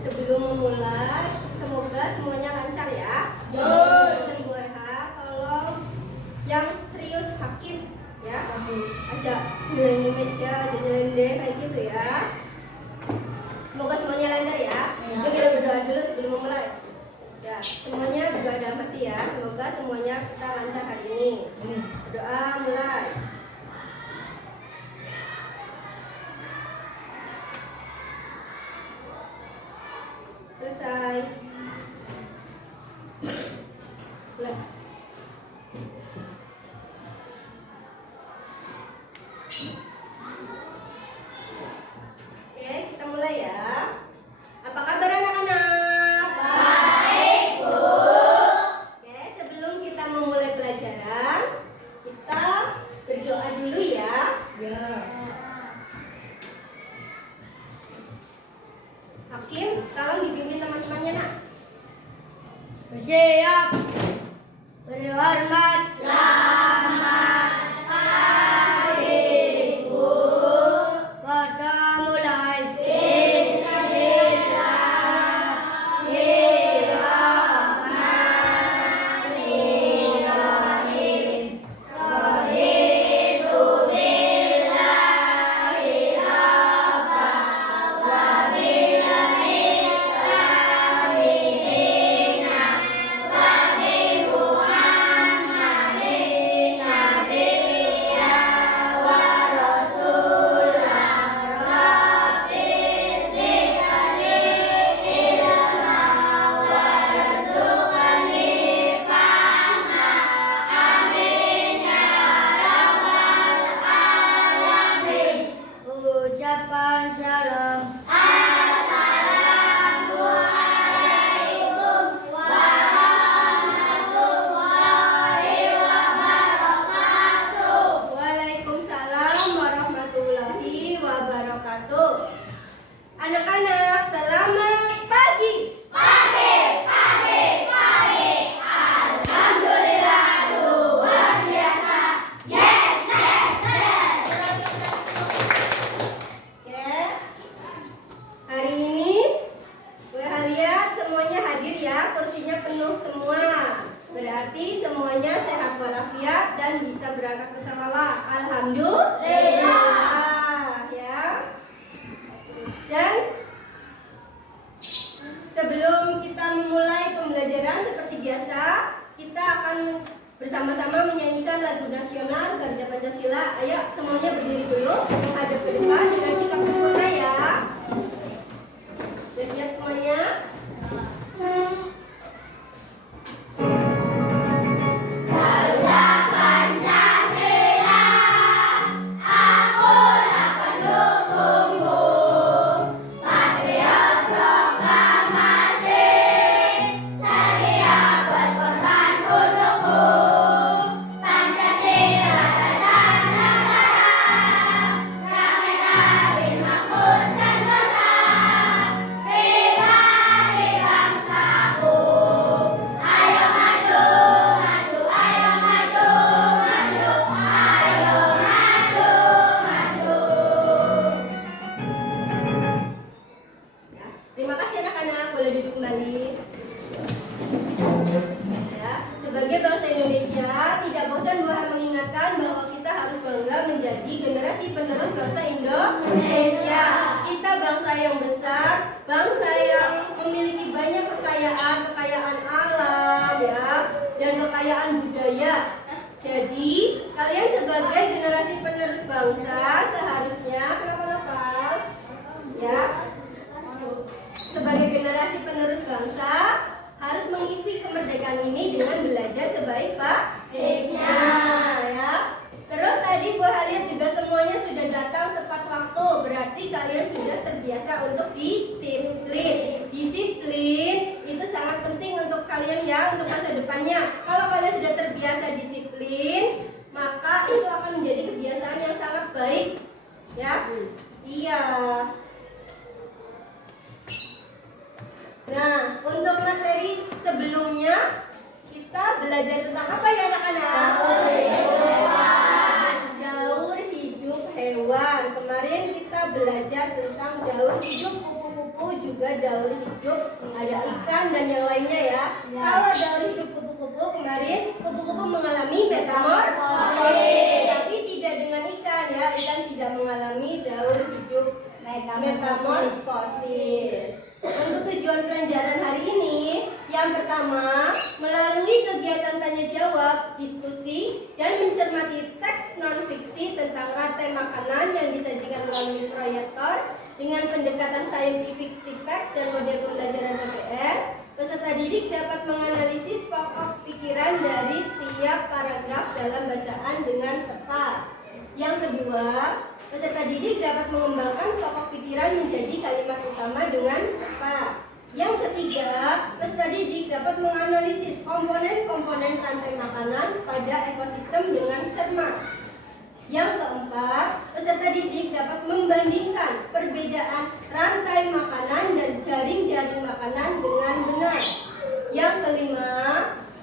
Sebelum memulai, semoga semuanya lancar ya. Dosen Bu Eha, tolong yang serius Hakim ya, ajak nilai meja, jajarin deh kayak gitu ya. Semoga semuanya lancar ya. Yuk kita berdoa dulu sebelum memulai. Ya, semuanya berdoa dalam hati ya. Semoga semuanya kita lancar hari ini. Berdoa mulai. Selesai. Mulai. Oke, kita mulai ya. Apa kabar anak-anak? Baik, Bu. Oke, sebelum kita memulai pelajaran, kita berdoa dulu ya. Ya. Hakim, tolong dibimbing teman-temannya, Nak. Bersiap. Berhormat. Selamat pagi, Bu. Kita mulai. Bismillahirrahmanirrahim. Raditu billahi rabban wa bil islami dinan wa bi Muhammadin nabiyyan wa rasulan rabbi zidni ilma wa rzuqni fahma amin ya rabbal alamin. Ucapan salam. Assalamualaikum warahmatullahi wabarakatuh. Waalaikumsalam warahmatullahi wabarakatuh. Anak-anak, selamat pagi. Alhamdulillah luar biasa. Yes. Oke. Hari ini gue lihat semuanya hadir ya, kursinya penuh semua. Berarti semuanya sehat walafiat dan bisa berangkat ke sekolah. Alhamdulillah ya. Dan sebelum kita memulai pembelajaran seperti biasa, kita akan bersama-sama menyanyikan lagu nasional Garuda Pancasila. Ayo semuanya berdiri dulu, menghadap ke depan dengan sikap sempurna ya. Sudah siap semuanya? Garuda Pancasila, akulah pendukungmu. Patriot proklamasi, sedia berkorban untukmu. Pancasila dasar negara, rakyat adil makmur sentosa. Pribadi bangsaku, ayo maju, ayo maju, ayo maju. Ya. Terima kasih anak-anak, boleh duduk kembali. Ya, sebagai bangsa Indonesia, tidak bosan Bu Eha mengingatkan bahwa kita harus bangga menjadi generasi penerus bangsa Indonesia. Kita bangsa yang besar, bangsa yang memiliki banyak kekayaan alam ya, dan kekayaan budaya. Jadi, kalian sebagai generasi penerus bangsa seharusnya kenapa lokal? Ya. Sebagai generasi penerus bangsa harus mengisi kemerdekaan ini dengan belajar sebaik-baiknya ya. Terus tadi Bu Eha lihat juga semuanya sudah datang tepat waktu. Berarti kalian sudah terbiasa untuk disiplin. Disiplin itu sangat penting untuk kalian ya, untuk masa depannya. Kalau kalian sudah terbiasa disiplin, maka itu akan menjadi kebiasaan yang sangat baik ya. Iya. Nah, untuk materi sebelumnya kita belajar tentang apa ya anak-anak? Daur hidup hewan. hewan. Kemarin kita belajar tentang daur hidup kupu-kupu, juga daur hidup ada ikan dan yang lainnya ya. Kalau daur hidup kupu-kupu kemarin kupu-kupu mengalami metamorfosis, tapi tidak dengan ikan ya. Ikan tidak mengalami daur hidup metamorfosis. Untuk tujuan pelajaran hari ini, yang pertama, melalui kegiatan tanya jawab, diskusi, dan mencermati teks non-fiksi tentang rantai makanan yang disajikan melalui proyektor dengan pendekatan scientific feedback dan model pembelajaran PPR, peserta didik dapat menganalisis pokok pikiran dari tiap paragraf dalam bacaan dengan tepat. Yang kedua, peserta didik dapat mengembangkan pokok pikiran menjadi kalimat utama dengan tepat. Yang ketiga, peserta didik dapat menganalisis komponen-komponen rantai makanan pada ekosistem dengan cermat. Yang keempat, peserta didik dapat membandingkan perbedaan rantai makanan dan jaring-jaring makanan dengan benar. Yang kelima,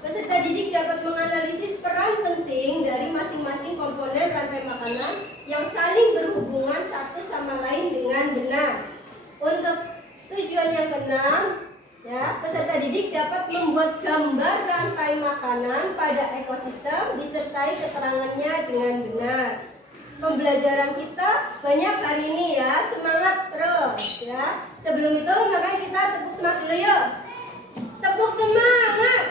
peserta didik dapat menganalisis peran penting dari masing-masing komponen rantai makanan yang saling berhubungan satu sama lain dengan benar. Untuk tujuan yang keenam, ya, peserta didik dapat membuat gambar rantai makanan pada ekosistem disertai keterangannya dengan benar. Pembelajaran kita banyak hari ini ya, semangat terus ya. Sebelum itu makanya kita tepuk semangat dulu yuk. Tepuk semangat.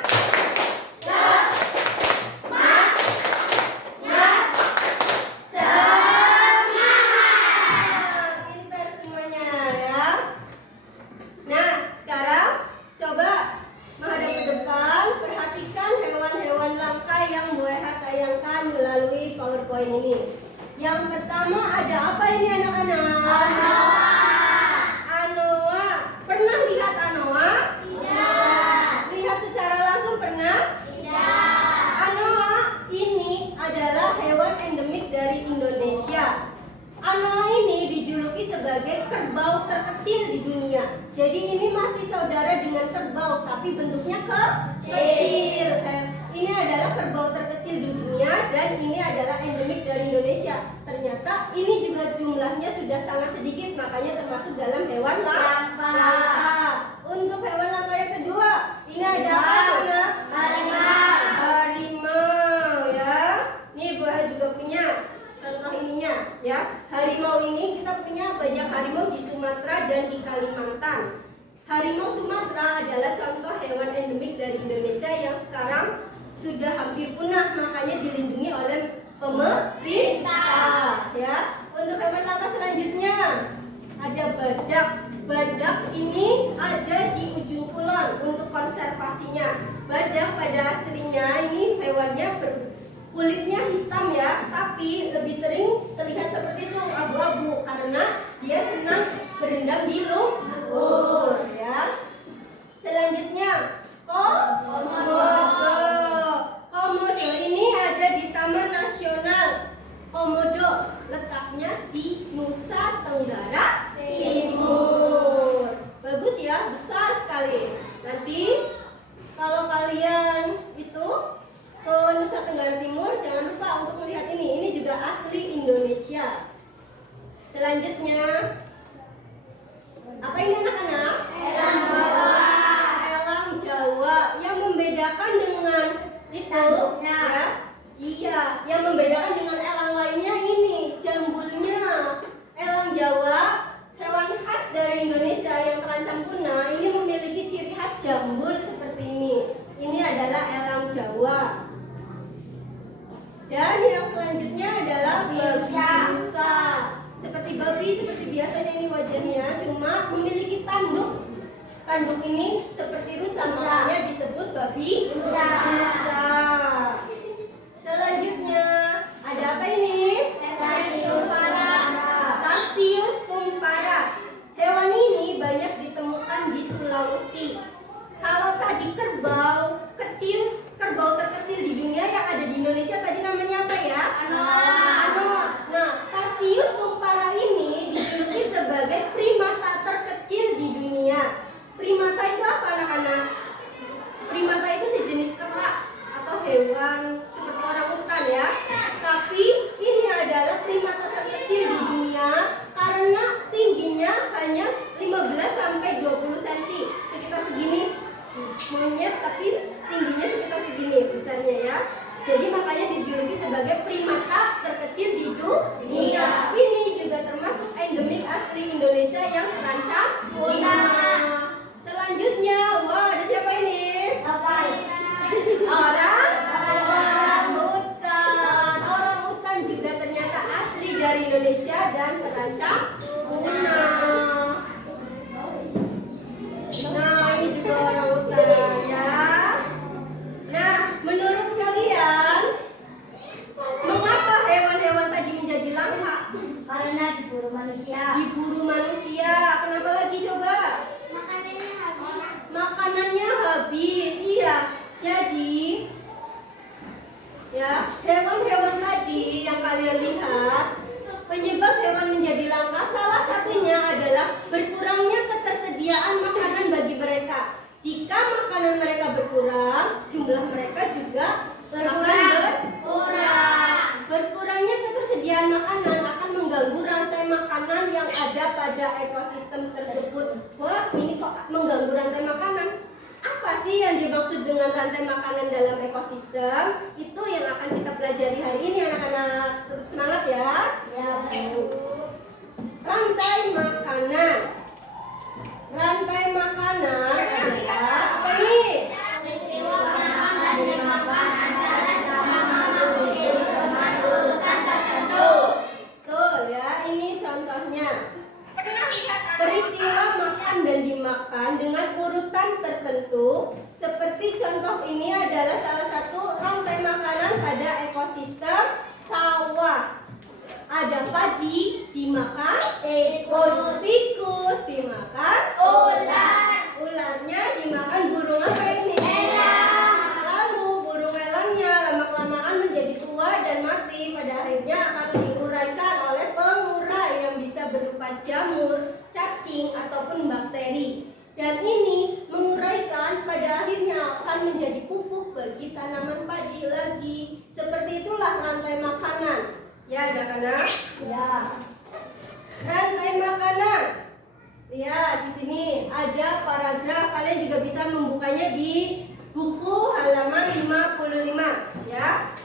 PowerPoint ini. Yang pertama ada apa ini anak-anak? Anoa. Pernah lihat anoa? Tidak. Lihat secara langsung pernah? Tidak. Anoa ini adalah hewan endemik dari Indonesia. Anoa ini dijuluki sebagai kerbau terkecil di dunia. Jadi ini masih saudara dengan kerbau, tapi bentuknya kecil. Ini adalah kerbau terkecil di dunia dan ini adalah endemik dari Indonesia. Ternyata ini juga jumlahnya sudah sangat sedikit, makanya termasuk dalam hewan langka. Untuk hewan langka yang kedua, ini ada apa? Harimau ya. Ini Bu Haya juga punya contoh ininya ya. Harimau ini kita punya banyak harimau di Sumatera dan di Kalimantan. Harimau Sumatera adalah contoh hewan endemik dari Indonesia yang sekarang sudah hampir punah, makanya dilindungi oleh pemerintah ya. Untuk hewan langka selanjutnya ada badak. Badak ini ada di ujung kulon untuk konservasinya. Badak pada aslinya ini hewannya kulitnya hitam ya, tapi lebih sering terlihat seperti itu abu-abu karena dia senang berendam di lumpur ya. Selanjutnya komodo. Komodo ini ada di Taman Nasional Komodo, letaknya di Nusa Tenggara Timur. Bagus ya, besar sekali. Nanti kalau kalian itu ke Nusa Tenggara Timur, jangan lupa untuk melihat ini. Ini juga asli Indonesia. Selanjutnya, apa ini anak-anak? Elang Jawa. Elang Jawa. Yang membedakan dengan itu ya, iya, yang membedakan dengan elang lainnya ini jambulnya. Elang Jawa, hewan khas dari Indonesia yang terancam punah, ini memiliki ciri khas jambul seperti ini. Ini adalah elang Jawa. Dan yang selanjutnya adalah babi rusa. Seperti babi, seperti biasanya ini wajahnya, cuma memiliki tanduk. Tanduk ini seperti rusa, makanya disebut babi rusa. Selanjutnya ada apa ini? Tarsius tumpara. Hewan ini banyak ditemukan di Sulawesi. Kalau tadi kerbau terkecil di dunia yang ada di Indonesia tadi namanya apa ya? Anoa. Nah, Tarsius tumpara ini dijuluki sebagai primata terkecil di dunia. Primata itu apa anak-anak? Primata itu sejenis kera atau hewan monyet tapi tingginya sekitar segini besarnya ya. Jadi makanya dijuluki sebagai primata terkecil di dunia. Ini juga termasuk endemik asli Indonesia yang terancam punah. Selanjutnya, wah ada siapa ini? Orang hutan juga ternyata asli dari Indonesia dan terancam punah. Nah, ini juga orang hutan ya. Nah, menurut kalian, mengapa hewan-hewan tadi menjadi langka? Karena diburu manusia. Diburu manusia. Kenapa lagi coba? Makanannya habis. Iya. Jadi, ya, hewan-hewan tadi yang kalian lihat, penyebab hewan menjadi langka salah satunya adalah berkurangnya ketersediaan makanan bagi mereka. Jika makanan mereka berkurang, jumlah mereka juga akan berkurang. Berkurangnya ketersediaan makanan akan mengganggu rantai makanan yang ada pada ekosistem tersebut. Wah, ini kok mengganggu rantai makanan? Apa sih yang dimaksud dengan rantai makanan dalam ekosistem? Itu yang akan kita pelajari hari ini, anak-anak. Tetap semangat ya. Ya, Bu. Rantai makanan. Rantai makanan adalah apa nih? Peristiwa makan dan dimakan antara sama makhluk hidup dengan urutan tertentu. Betul ya, ini contohnya. Peristiwa makan dan dimakan dengan urutan tertentu. Seperti contoh ini adalah salah satu rantai makanan pada ekosistem sawah. Ada padi dimakan tikus dimakan ularnya dimakan burung apa ini? Lalu burung elangnya lama-kelamaan menjadi tua dan mati, pada akhirnya akan diuraikan oleh pengurai yang bisa berupa jamur, cacing ataupun bakteri. Dan ini menguraikan pada akhirnya akan menjadi pupuk bagi tanaman padi lagi. Seperti itulah rantai makanan. Ya, anak-anak. Ya. Rantai makanan. Ya, di sini ada paragraf. Kalian juga bisa membukanya di buku halaman 55, ya.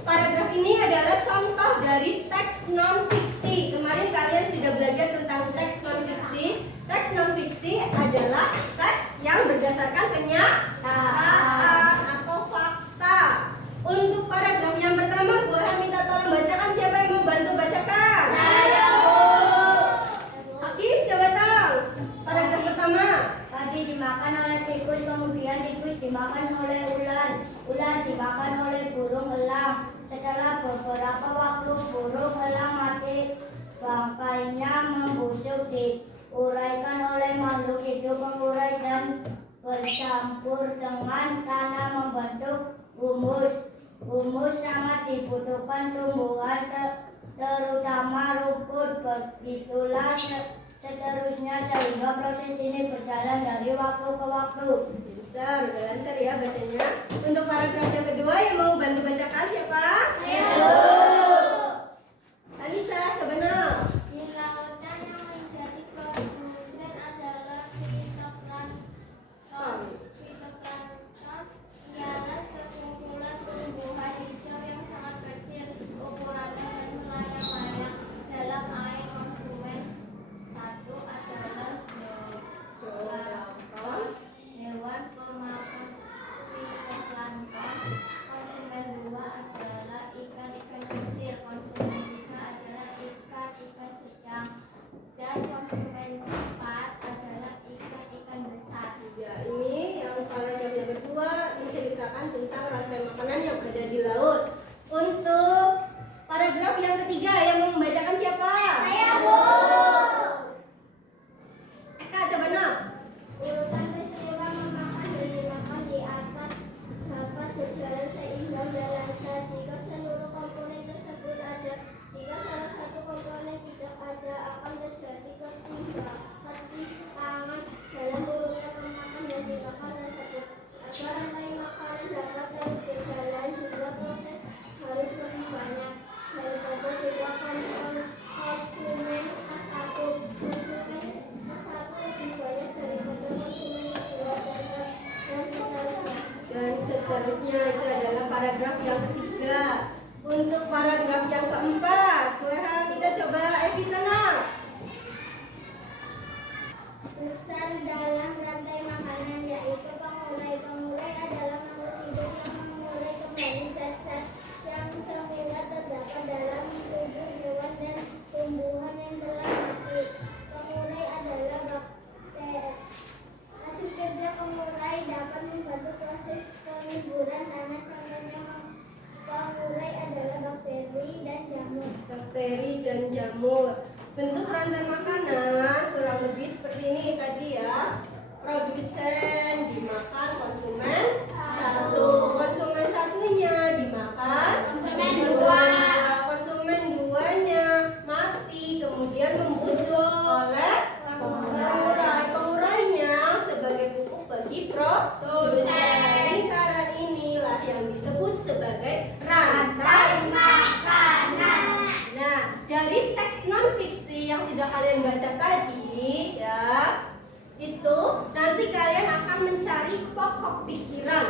Paragraf ini adalah contoh dari teks non-fiksi. Kemarin kalian sudah belajar tentang teks non-fiksi. Teks non-fiksi adalah teks yang berdasarkan kenyataan atau fakta. Untuk paragraf yang pertama, Bu Hana minta tolong bacakan. Siapa yang mau bantu bacakan? Saya, Bu. Hakim, coba tahu. Paragraf pertama. Padi dimakan oleh tikus, kemudian tikus dimakan oleh ular. Ular dimakan oleh burung elang. Setelah beberapa waktu burung elang mati, bangkainya membusuk, diuraikan oleh makhluk hidup pengurai dan bercampur dengan tanah membentuk humus. Humus sangat dibutuhkan tumbuhan terutama rumput. Begitulah seterusnya sehingga proses ini berjalan dari waktu ke waktu. Bentar, udah lancar ya bacanya. Untuk paragraf yang kedua yang mau bantu bacakan siapa? Halo. Anissa, coba Nol. Di lautan yang menjadi produsen adalah fitoplankton. Fitoplankton ialah sekumpulan tumbuhan hijau yang sangat kecil ukurannya dan melayang-layang dalam air. Konsumen satu adalah zooplankton, hewan pemakan fitoplankton. Konsumen dua adalah ikan-ikan kecil. Konsumen tiga adalah ikan-ikan sedang. Dan konsumen empat adalah ikan-ikan besar. Ya, ini yang paragraf yang kedua menceritakan tentang rantai makanan yang ada di laut. Untuk paragraf yang ketiga yang mau membacakan siapa? Saya, Bu. Eka, coba Nol. Urutan peristiwa memakan dan dimakan di atas dapat berjalan seimbang dan lancar jika seluruh komponen tersebut ada. Jika salah satu komponen tidak ada, akan terjadi ketimpangan dalam urutnya pemakan dan dimakan tersebut. Agar rantai makanan dapat terus berjalan, jumlah proses harus lebih banyak daripada jumlah paragraf yang ketiga. Untuk paragraf yang keempat, kita coba Evita nak. Pesan dalam rantai makanan yaitu pengurai. Pengurai adalah makhluk hidup yang mengurai kembali zat-zat yang semula terdapat dalam tubuh hewan dan tumbuhan yang telah mati. Pengurai adalah bakteri. Hasil kerja pengurai dapat membantu proses penghiburan tanah. Contohnya pengurai adalah bakteri dan jamur. Bakteri dan jamur. Bentuk rantai makanan kurang lebih seperti ini tadi ya. Produsen dimakan konsumen satu, konsumen satunya dimakan Konsumen dua. konsumen duanya mati, kemudian membusuk oleh pengurai. Pengurainya sebagai pupuk bagi produsen. Lingkaran inilah yang disebut sebagai rantai makanan. Nah, dari teks non-fiksi yang sudah kalian baca tadi ya, itu nanti kalian akan mencari pokok pikiran.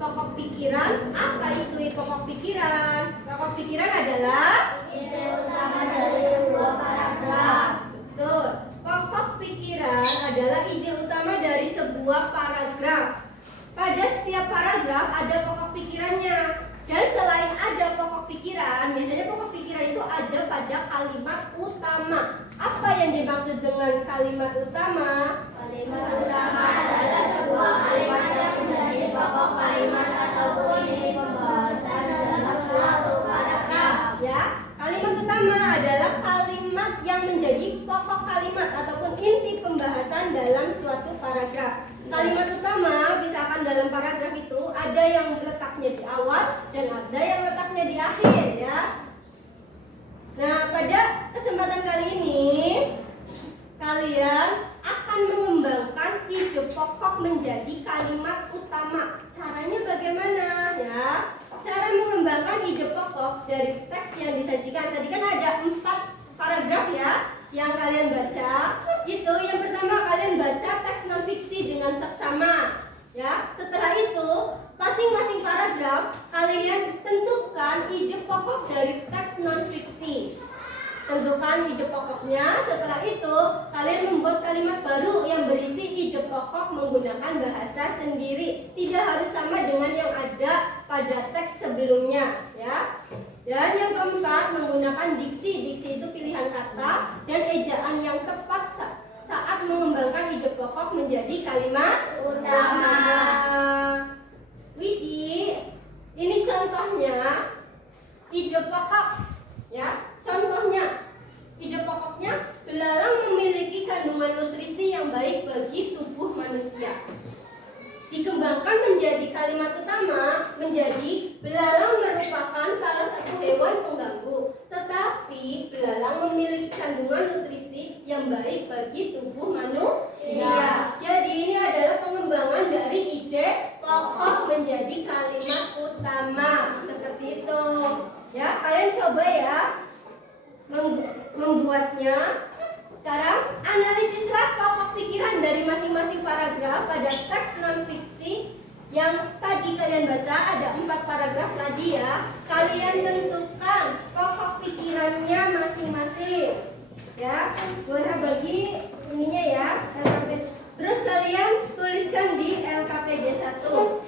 Pokok pikiran, apa itu pokok pikiran? Pokok pikiran adalah Ide utama dari sebuah paragraf. betul. Pokok pikiran adalah ide utama dari sebuah paragraf. Pada setiap paragraf ada pokok pikirannya. Dan selain ada pokok pikiran, biasanya pokok pikiran itu ada pada kalimat utama. Apa yang dimaksud dengan kalimat utama? Kalimat utama adalah sebuah kalimat yang menjadi pokok kalimat ataupun inti pembahasan dalam suatu paragraf. Ya, kalimat utama adalah kalimat yang menjadi pokok kalimat ataupun inti pembahasan dalam suatu paragraf. Kalimat utama misalkan dalam paragraf itu ada yang letaknya di awal dan ada yang letaknya di akhir ya. Nah, pada kesempatan kali ini kalian akan mengembangkan ide pokok menjadi kalimat utama. Caranya bagaimana ya? Cara mengembangkan ide pokok dari teks yang disajikan tadi kan ada 4 paragraf ya yang kalian baca. Itu yang pertama kalian baca teks non fiksi dengan seksama ya. Setelah itu masing-masing paragraf kalian tentukan ide pokok dari teks non fiksi. Tentukan ide pokoknya. Setelah itu kalian membuat kalimat baru yang berisi ide pokok menggunakan bahasa sendiri. Tidak harus sama dengan yang ada pada teks sebelumnya ya. Dan yang keempat menggunakan diksi. Diksi itu pilihan kata dan ejaan yang tepat saat mengembangkan ide pokok menjadi kalimat Utama. Widi, ini contohnya ide pokok ya. Contohnya ide pokoknya belalang memiliki kandungan nutrisi yang baik bagi tubuh manusia. Dikembangkan menjadi kalimat utama menjadi belalang merupakan salah satu hewan pengganggu, tetapi belalang memiliki kandungan nutrisi yang baik bagi tubuh manusia. Jadi ini adalah pengembangan dari ide pokok menjadi kalimat utama seperti itu. Ya, kalian coba ya membuatnya. Sekarang analisislah pokok pikiran dari masing-masing paragraf pada teks non-fiksi yang tadi kalian baca. Ada 4 paragraf tadi ya. Kalian tentukan pokok pikirannya masing-masing ya. Boleh bagi ininya ya, terus kalian tuliskan di LKPD 1.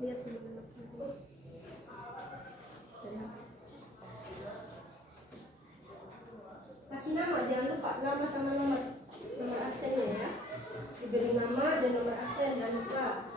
Lihat teman-teman. Kasih nama, jangan lupa nama sama nomor absennya ya. Diberi nama dan nomor absen, jangan lupa.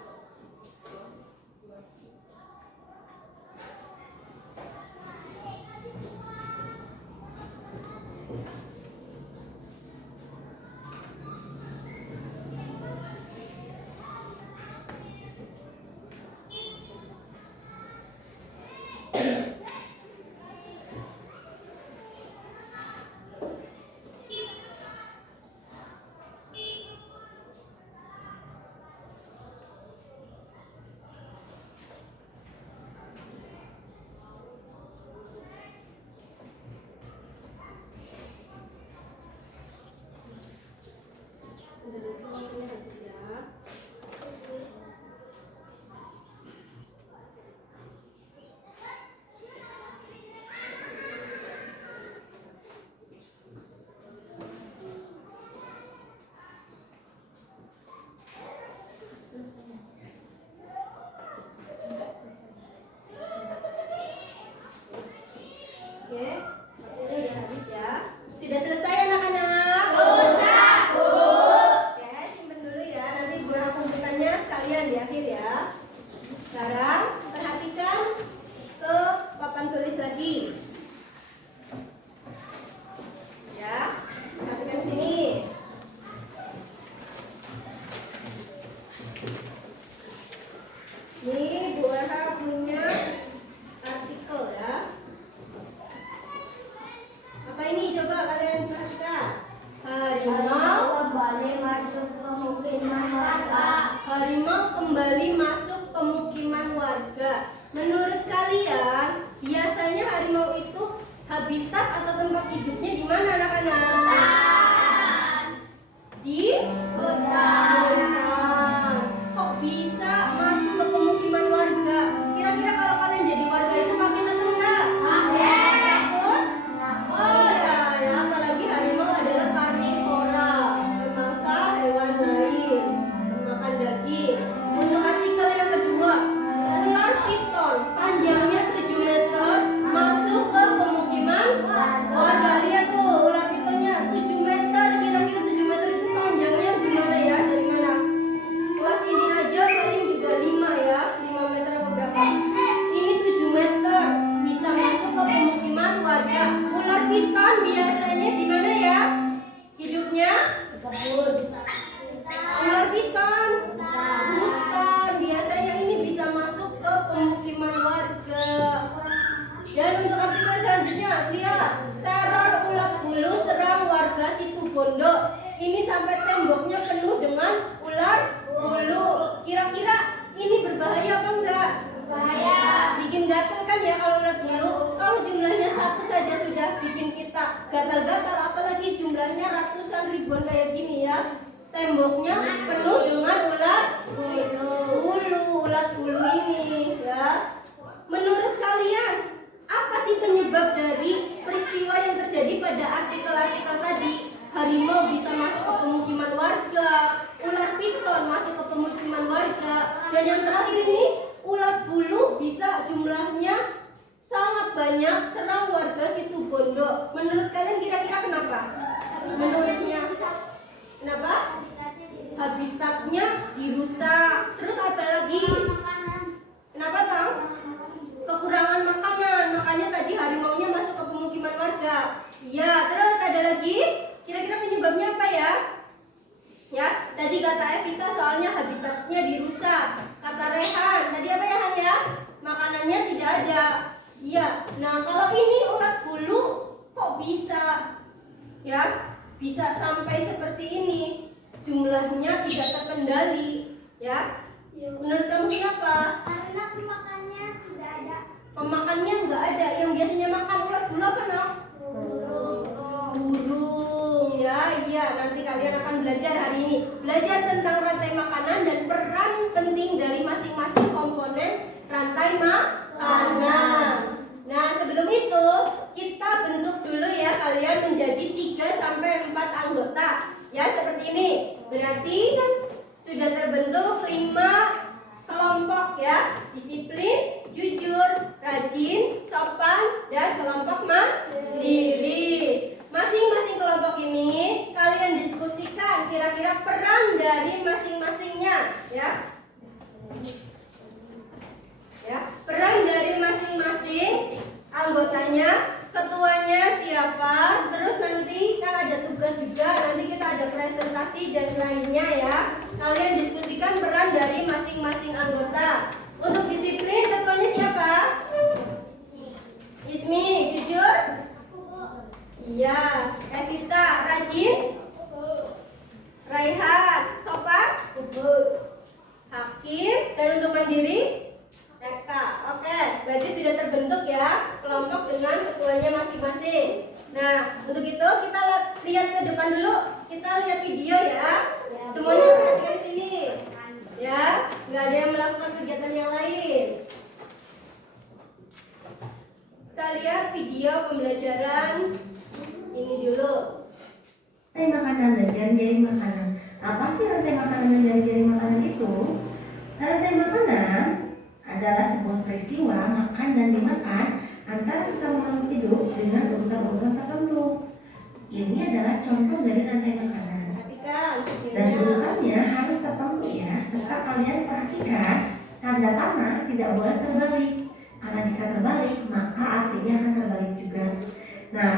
kalian di akhir ya. Sekarang perhatikan ke papan tulis lagi. Ya, perhatikan sini. Ini Bu Erha punya artikel ya. Apa ini? Coba kalian perhatikan. Harimau kembali masuk pemukiman warga. Harimau kembali masuk pemukiman warga. Menurut kalian, biasanya harimau itu habitat atau tempat hidupnya di mana anak-anak? Di hutan. Kok bisa masuk ke pemukiman warga? Kira-kira kalau kalian jadi warga itu kaget atau enggak? Takut? Iya ya, apalagi harimau adalah karnivora, memangsa hewan lain, memakan daging. Untuk artikel yang kedua, ular piton panjangnya 7 meter masuk ke pemukiman warga. Lihat tuh ular pitonnya 7 meter. Kira-kira 7 meter itu panjangnya gimana ya? Dari mana? Kelas ini aja paling juga 5 ya, 5 meter atau berapa? Ini 7 meter bisa masuk ke pemukiman warga. Ular piton biasanya di mana ya? Hidupnya? Ular piton hutan. Biasanya ini bisa masuk ke pemukiman warga. Dan untuk artikel selanjutnya, lihat teror ulat bulu serang warga Situbondo. Ini sampai temboknya penuh dengan ular bulu. Kira-kira ini berbahaya apa enggak? Bikin gatal kan ya kalau ulat bulu. Kalau jumlahnya satu saja sudah bikin kita gatal-gatal, apalagi jumlahnya ratusan ribuan kayak gini ya. Temboknya penuh dengan ulat bulu ini ya. Menurut kalian apa sih penyebab dari peristiwa yang terjadi pada artikel-artikel tadi? Harimau bisa masuk ke pemukiman warga, ular piton masuk ke pemukiman warga, dan yang terakhir ini ulat bulu bisa jumlahnya sangat banyak serang warga Situbondo. Menurut kalian kira-kira kenapa? Menurutnya kenapa? Habitatnya dirusak. Terus apa lagi? Kenapa tahu? Kekurangan makanan, makanya tadi harimaunya masuk ke pemukiman warga. Iya, terus ada lagi? Kira-kira penyebabnya apa ya? Ya, tadi kata Evita soalnya habitatnya dirusak. Kata Rehan, tadi apa ya Han ya? Makanannya tidak ada. Iya, nah kalau ini ulat bulu kok bisa? Ya, bisa sampai seperti ini. Jumlahnya tidak terkendali. Ya, menurut kamu kenapa? Karena pemakannya tidak ada. Pemakannya nggak ada. Yang biasanya makan ulat bulu apa no? Burung ya. Iya, nanti kalian akan belajar hari ini. Belajar tentang rantai makanan dan peran penting dari masing-masing komponen rantai makanan. Nah, sebelum itu kita bentuk dulu ya kalian menjadi 3-4 anggota. Ya, seperti ini. Berarti sudah terbentuk 5 kelompok ya. Disiplin, jujur, rajin, sopan, dan kelompok mandiri. Masing-masing kelompok ini kalian diskusikan kira-kira peran dari masing-masingnya ya. Ya, peran dari masing-masing anggotanya, ketuanya siapa, terus nanti kan ada tugas juga, nanti kita ada presentasi dan lainnya ya. Kalian diskusikan peran dari masing-masing anggota. Untuk disiplin, ketuanya siapa? Ismi, jujur? Iya. Evita, rajin? Raihan, sopan? Hakim, dan untuk mandiri? Eka. Oke, berarti sudah terbentuk ya kelompok dengan ketuanya masing-masing. Nah, untuk itu kita lihat ke depan dulu. Kita lihat video ya. Semuanya perhatikan sini. Ya, nggak ada yang melakukan kegiatan yang lain. Kita lihat video pembelajaran ini dulu. Rantai makanan dan jaring-jaring makanan. Apa sih rantai makanan dan jaring-jaring makanan itu? Rantai makanan adalah sebuah peristiwa makan dan dimakan antara sesama makhluk hidup dengan urutan-urutan tertentu. Ini adalah contoh dari rantai makanan. Perhatikan Dan videonya. urutannya harus tertentu ya, serta kalian perhatikan tidak boleh terbalik. Karena jika terbalik, maka artinya akan terbalik juga. Nah,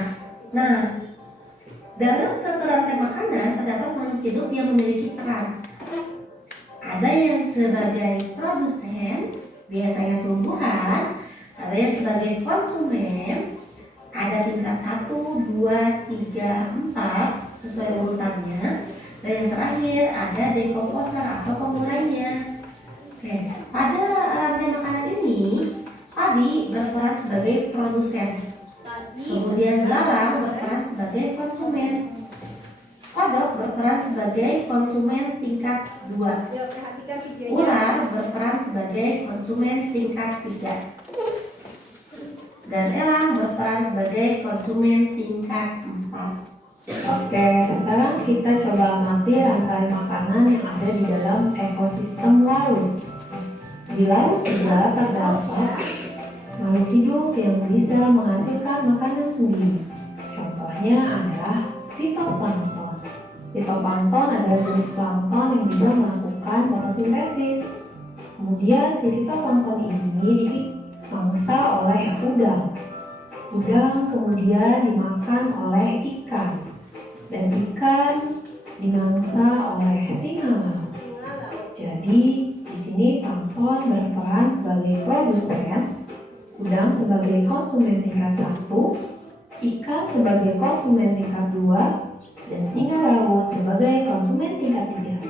dalam satu rantai makanan terdapat makhluk hidup yang memiliki peran. Ada yang sebagai produsen, biasanya tumbuhan, ada yang sebagai konsumen, ada tingkat 1, 2, 3, 4 sesuai urutannya, dan yang terakhir ada dekomposer atau pemulainya. Oke, pada rantai makanan ini, padi berperan sebagai produsen, kemudian belalang berperan sebagai konsumen, kodok berperan sebagai konsumen tingkat 2, Yuk, perhatikan videonya. ular berperan sebagai konsumen tingkat 3, dan elang berperan sebagai konsumen tingkat 4. Oke, sekarang kita coba amati rantai makanan yang ada di dalam ekosistem laut. Di laut juga terdapat makhluk hidup yang bisa menghasilkan makanan sendiri. Contohnya adalah fitoplankton. Fitoplankton adalah jenis plankton yang bisa melakukan fotosintesis. Kemudian si fitoplankton ini dimangsa oleh udang. Udang kemudian dimakan oleh ikan. Dan ikan dimangsa oleh singa laut. Jadi di sini plankton berperan sebagai produsen, udang sebagai konsumen tingkat 1, ikan sebagai konsumen tingkat 2, dan singa laut sebagai konsumen tingkat 3.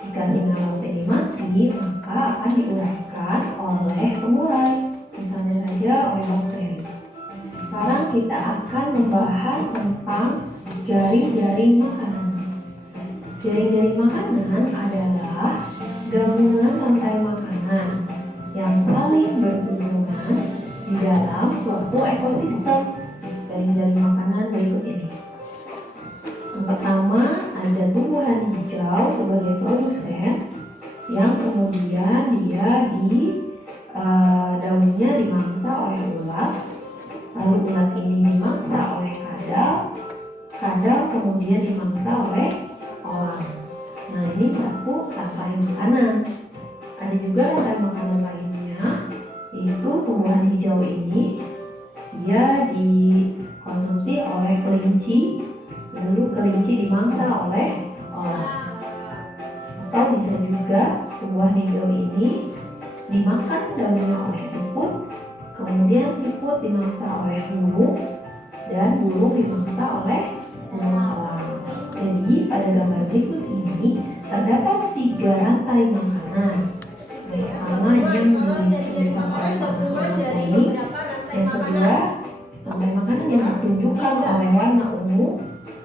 Jika singa laut ini mati, maka akan diuraikan oleh pengurai, misalnya saja oleh bakteri. Sekarang kita akan membahas tentang jaring-jaring makanan. Jaring-jaring makanan adalah gabungan rantai makanan yang saling berhubungan di dalam suatu ekosistem. Jaring-jaring makanan berikut ini. Yang pertama, ada tumbuhan hijau sebagai produsen yang kemudian dia daunnya dimangsa oleh ulat, lalu ulat ini dimangsa oleh kadal kemudian dimangsa oleh orang. Nah, ini satu rantai makanan. Ada juga rantai makanan lainnya, yaitu tumbuhan hijau ini dia dikonsumsi oleh kelinci, lalu kelinci dimangsa oleh orang. Atau bisa juga tumbuhan hijau ini dimakan daunnya oleh siput, kemudian siput dimangsa oleh burung, dan burung dimangsa oleh burung elang. Jadi pada gambar berikut ini terdapat 3 rantai makanan. Pertama yang ditunjukkan oleh makanan ini, yang kedua rantai makanan yang ditunjukkan oleh warna ungu,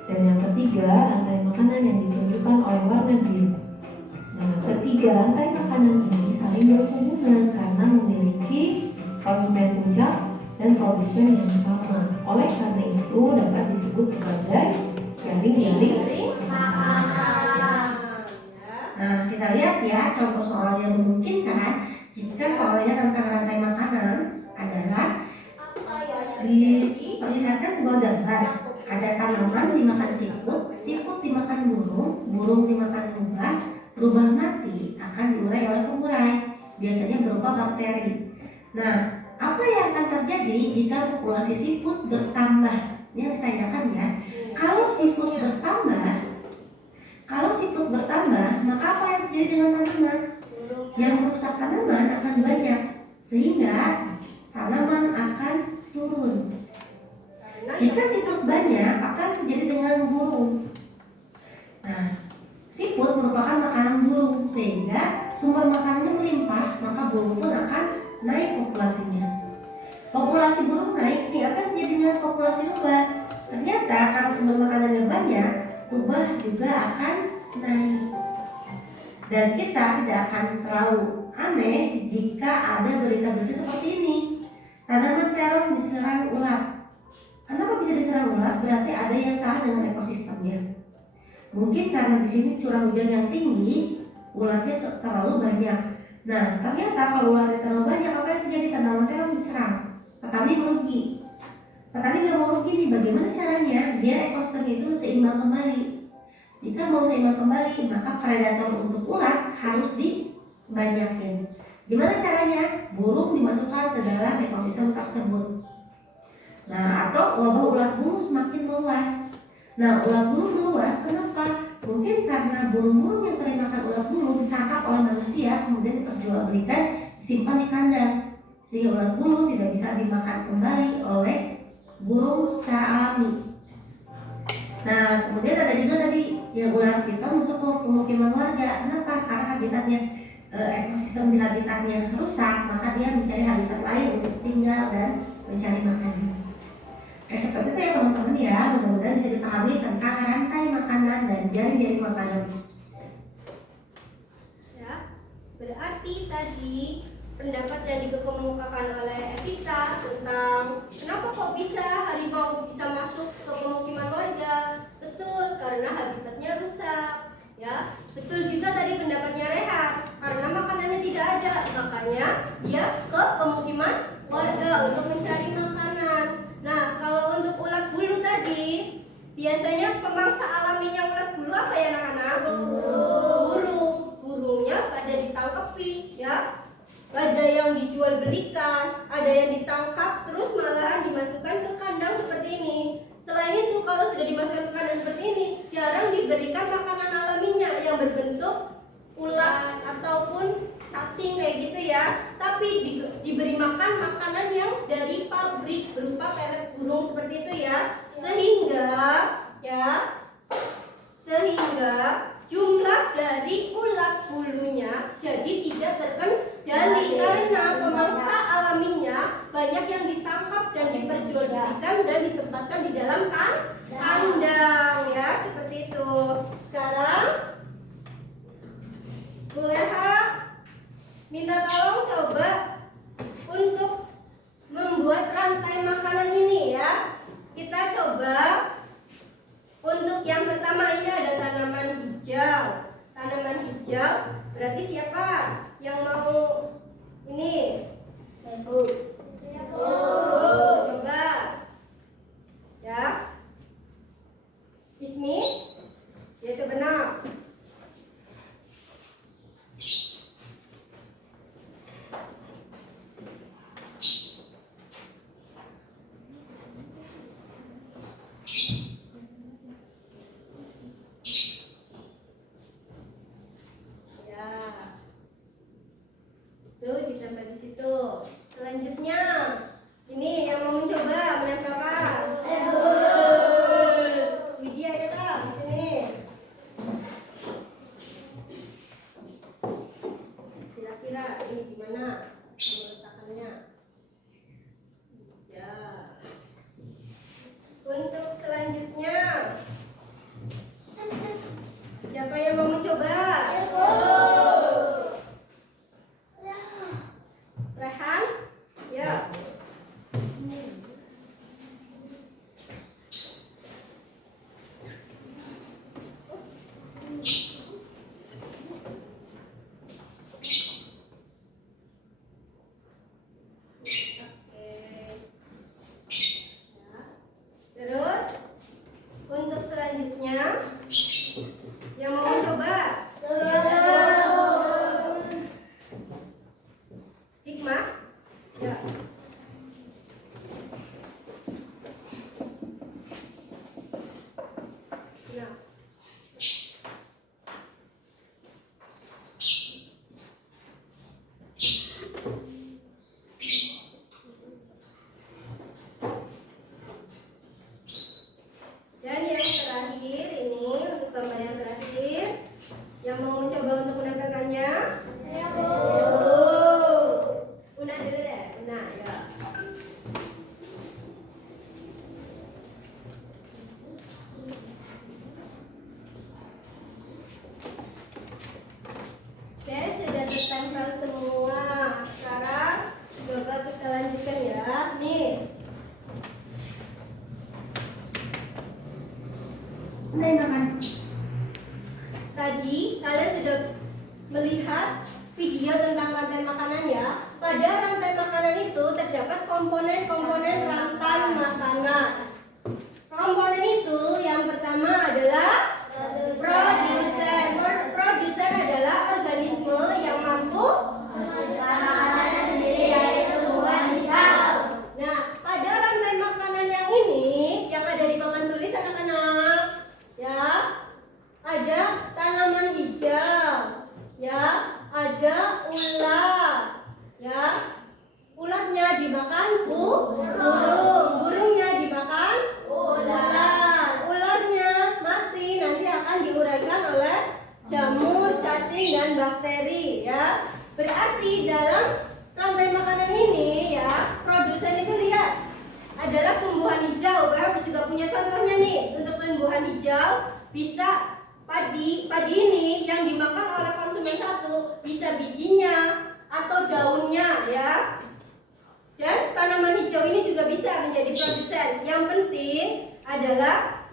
dan yang ketiga rantai makanan yang ditunjukkan oleh warna biru. Nah, ketiga rantai makanan ini saling berhubungan karena memiliki konsumen puncak dan produsen yang sama. Oleh karena itu dapat disebut sebagai jaring-jaring makanan. Nah, kita lihat ya contoh soal yang memungkinkan jika soalnya tentang rantai makanan adalah diperlihatkan sebuah gambar. Ada tanaman dimakan siput, siput dimakan burung, burung dimakan rubah mati akan diurai oleh pengurai, biasanya berupa bakteri. Nah, apa yang akan terjadi jika populasi siput bertambah? Ini yang ditanyakan ya. Kalau siput bertambah, maka apa yang terjadi dengan tanaman? Yang merusak tanaman akan banyak, sehingga tanaman akan turun. Jika siput banyak, akan terjadi dengan burung. Nah, siput merupakan makanan burung, sehingga sumber makanannya melimpah, maka burung pun akan naik populasinya. Populasi burung naik, ini akan terjadi dengan populasi rubah. Ternyata karena sumber makanannya banyak, rubah juga akan naik. Dan kita tidak akan terlalu aneh jika ada berita-berita seperti ini. Tanaman terong diserang ulat. Kenapa bisa diserang ulat? Berarti ada yang salah dengan ekosistemnya. Mungkin karena di sini curah hujan yang tinggi, ulatnya terlalu banyak. Nah, ternyata kalau ulatnya terlalu banyak, apa yang terjadi? Tanaman terong diserang. Petani merugi. Petani nggak mau rugi nih. Bagaimana caranya biar ekosistem itu seimbang kembali? Jika mau seimbang kembali, maka predator untuk ulat harus dibanyakin. Gimana caranya? Burung ke dalam ekosistem tersebut. Nah, atau wabah ulat bulu semakin meluas. Nah, ulat bulu meluas kenapa? Mungkin karena burung-burung yang sering makan ulat bulu ditangkap oleh manusia, kemudian diperjualbelikan, disimpan di kandang, sehingga ulat bulu tidak bisa dimakan kembali oleh burung secara alami. Nah, kemudian ada juga tadi yang ulat kita masuk ke pemukiman warga. Kenapa? Karena habitatnya, ekosistem di habitatnya rusak, maka dia mencari habitat lain untuk tinggal dan mencari makan. Seperti itu ya teman-teman ya, mudah-mudahan bisa dipahami tentang rantai makanan dan jari-jari makanan. Ya, berarti tadi pendapat yang dikemukakan oleh Evita tentang kenapa kok bisa harimau bisa masuk ke pemukiman warga. Betul, karena habitatnya rusak. Ya, betul juga tadi pendapatnya Rehat, karena makanannya tidak ada, makanya dia ke pemukiman warga untuk mencari makanan. Nah, kalau untuk ulat bulu tadi, biasanya pemangsa alaminya ulat bulu apa ya anak-anak? Burung. Burungnya pada ditangkapi, ya. Ada yang dijual belikan, ada yang ditangkap terus malahan dimasukkan ke kandang seperti ini. Selain itu, kalau sudah dimasukkan ke kandang seperti ini, jarang diberikan makanan alaminya yang berbentuk ulat ataupun cacing kayak gitu ya. Tapi diberi makan makanan yang dari pabrik berupa pelet burung seperti itu ya. Sehingga jumlah dari ulat bulunya jadi tidak terkendali karena pemangsa alaminya banyak yang ditangkap dan diperjualbelikan dan ditempatkan di dalam kandang ya, seperti itu. Sekarang Bu Erha minta tolong coba untuk membuat rantai makanan ini ya. Kita coba untuk yang pertama, ini ada tanaman hijau. Tanaman hijau berarti siapa yang mau ini? Ibu. Coba ya. Bismi ya, coba nak. Tuh, ditempel di situ. Selanjutnya, ini yang mau mencoba menempelkan. Widya ya tak, sini. Kira-kira ini gimana meletakkannya? Ya. Untuk selanjutnya, siapa yang mau mencoba? Rehan? Ya. Terus untuk selanjutnya yang mau mencoba? Hikmah? Ya. Nah. Dan yang terakhir ini, untuk gambar yang terakhir, yang mau mencoba untuk menempelkannya? Una dulu deh, Una ya. Oke, sudah tertempel semua. Sekarang coba kita lanjutkan ya. Nih. Tadi kalian sudah melihat video tentang rantai makanan ya. Pada rantai makanan itu terdapat komponen-komponen rantai makanan. Komponen itu yang pertama adalah produsen. Produsen adalah organisme yang mampu Makanan sendiri, yaitu tumbuhan ada ular. Ya, ulatnya dimakan burungnya dimakan ular. Ularnya mati, nanti akan diuraikan oleh jamur, cacing, dan bakteri. Ya, berarti dalam rantai makanan ini ya, produsen itu lihat adalah tumbuhan hijau. Bapak juga punya contohnya nih. Untuk tumbuhan hijau bisa padi ini yang dimakan oleh konsumen satu, bisa bijinya atau daunnya ya. Dan tanaman hijau ini juga bisa menjadi produsen. Yang penting adalah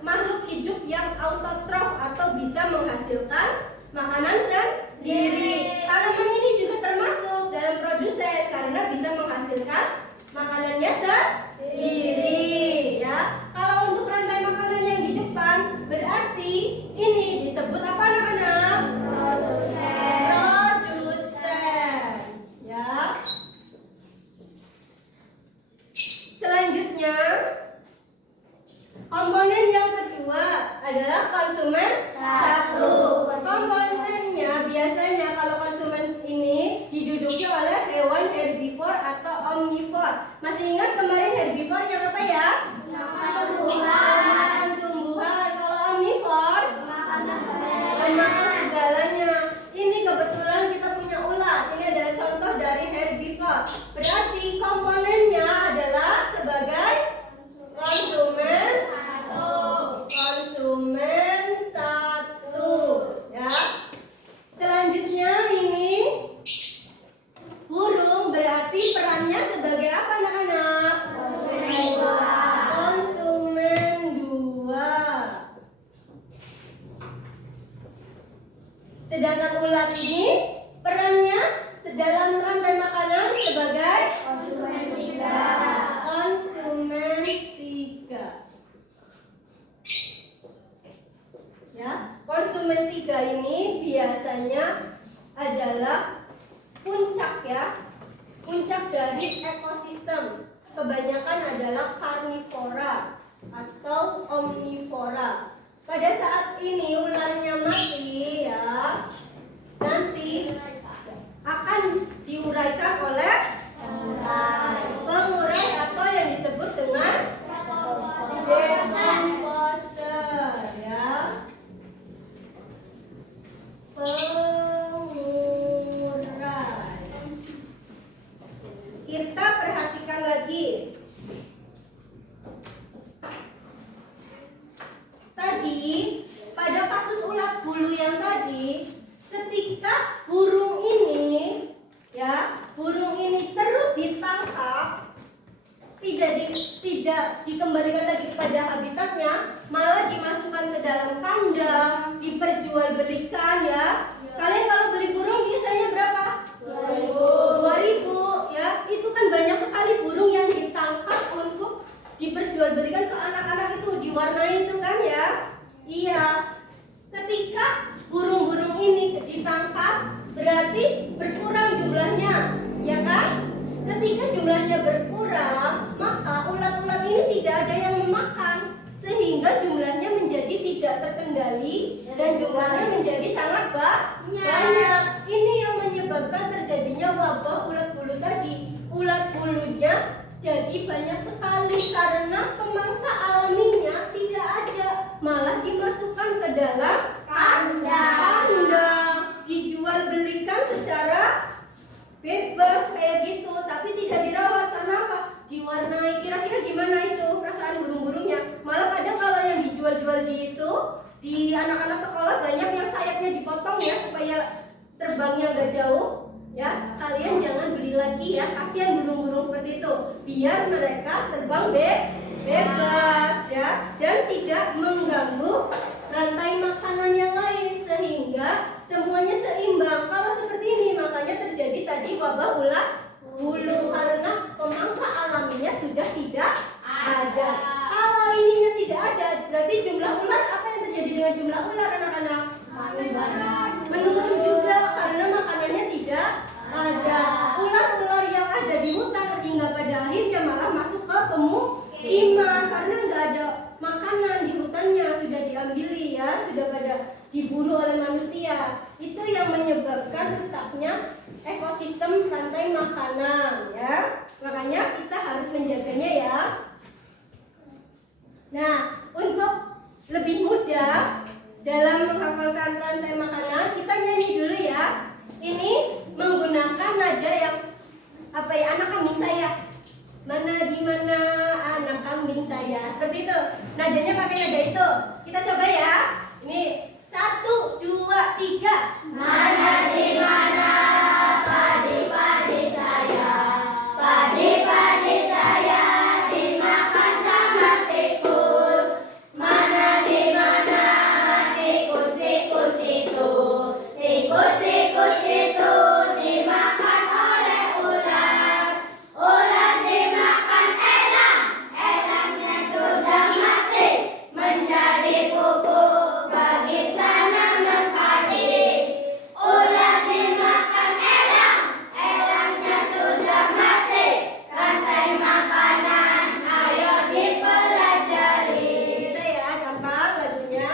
makhluk hidup yang autotrof atau bisa menghasilkan makanan sendiri. Tanaman ini juga termasuk dalam produsen karena bisa menghasilkan makanannya sendiri ya. Kalau untuk rantai makanan yang di depan berarti ini disebut apa anak-anak? Produsen ya. Selanjutnya komponen yang kedua adalah konsumen satu. Komponennya biasanya kalau konsumen ini diduduki oleh hewan herbivor atau omnivor. Masih ingat kemarin herbivor yang apa ya? Makan tumbuhan. Kalau omnivor makan segalanya. Ini kebetulan kita punya ulat. Ini adalah contoh dari herbivor. Berarti komponennya adalah sebagai konsumen satu ya. Selanjutnya ini burung, berarti perannya sebagai apa anak-anak? Konsumen dua. Sedangkan ulat ini perannya dalam rantai makanan sebagai konsumen tiga. Ya, konsumen tiga ini biasanya adalah puncak ya, puncak dari ekosistem. Kebanyakan adalah karnivora atau omnivora. Pada saat ini ularnya mati ya, nanti akan diuraikan oleh pengurai atau yang disebut dengan decomposer ya. Pengurai. Kita perhatikan lagi. Tadi pada kasus ulat bulu yang tadi, ketika burung ini terus ditangkap, tidak dikembalikan lagi kepada habitatnya, malah dimasukkan ke dalam kandang, diperjualbelikan ya. Kalian kalau beli burung biasanya berapa? 2.000 ya. Itu kan banyak sekali burung yang ditangkap untuk diperjualbelikan ke anak-anak itu, diwarnai itu kan ya. Iya. Ketika burung-burung ini ditangkap berarti berkurang jumlahnya, ya kan? Ketika jumlahnya berkurang, maka ulat-ulat ini tidak ada yang memakan, sehingga jumlahnya menjadi tidak terkendali dan jumlahnya menjadi sangat banyak. Ini yang menyebabkan terjadinya wabah ulat bulu tadi. Ulat bulunya jadi banyak sekali karena pemangsa alaminya tidak ada, malah dimasukkan ke dalam kandang, dijual belikan secara bebas kayak gitu, tapi tidak dirawat. Karena apa? Diwarnai. Kira-kira gimana itu perasaan burung-burungnya? Malah kadang kalau yang dijual-jual di anak-anak sekolah banyak yang sayapnya dipotong ya supaya terbangnya agak jauh. Ya, kalian jangan beli lagi ya, kasihan burung-burung seperti itu. Biar mereka terbang bebas ya, dan tidak mengganggu rantai makanan yang lain sehingga semuanya seimbang. Kalau seperti ini makanya terjadi tadi wabah ulat bulu karena pemangsa alaminya sudah tidak ada. Kalau ininya tidak ada, berarti jumlah ular, apa yang terjadi dengan jumlah ular anak-anak? Menurun juga karena makanannya tidak ada. Ular-ular yang ada di hutan hingga pada akhirnya malah masuk ke pemukiman karena nggak ada makanan di hutannya, sudah diambili ya, sudah pada diburu oleh manusia. Itu yang menyebabkan menyebabkan rusaknya ekosistem rantai makanan ya. Makanya kita harus menjaganya ya. Nah, untuk lebih mudah dalam menghafalkan rantai makanan, kita nyanyi dulu ya. Ini menggunakan nada yang anak kambing saya. Mana di mana anak kambing saya. Seperti itu. Nadanya pakai nada itu. Kita coba ya. Ini 1, 2, 3. Mana di mana padi-padi saya, padi-padi saya dimakan sama tikus. Mana di mana tikus-tikus itu, tikus-tikus itu dimakan oleh ular. Ular dimakan elang, elangnya sudah mati menjadi pupuk bagi tanaman padi. Ular dimakan elang, elangnya sudah mati. Rantai makanan, ayo dipelajari. Bisa ya, gampang lagunya.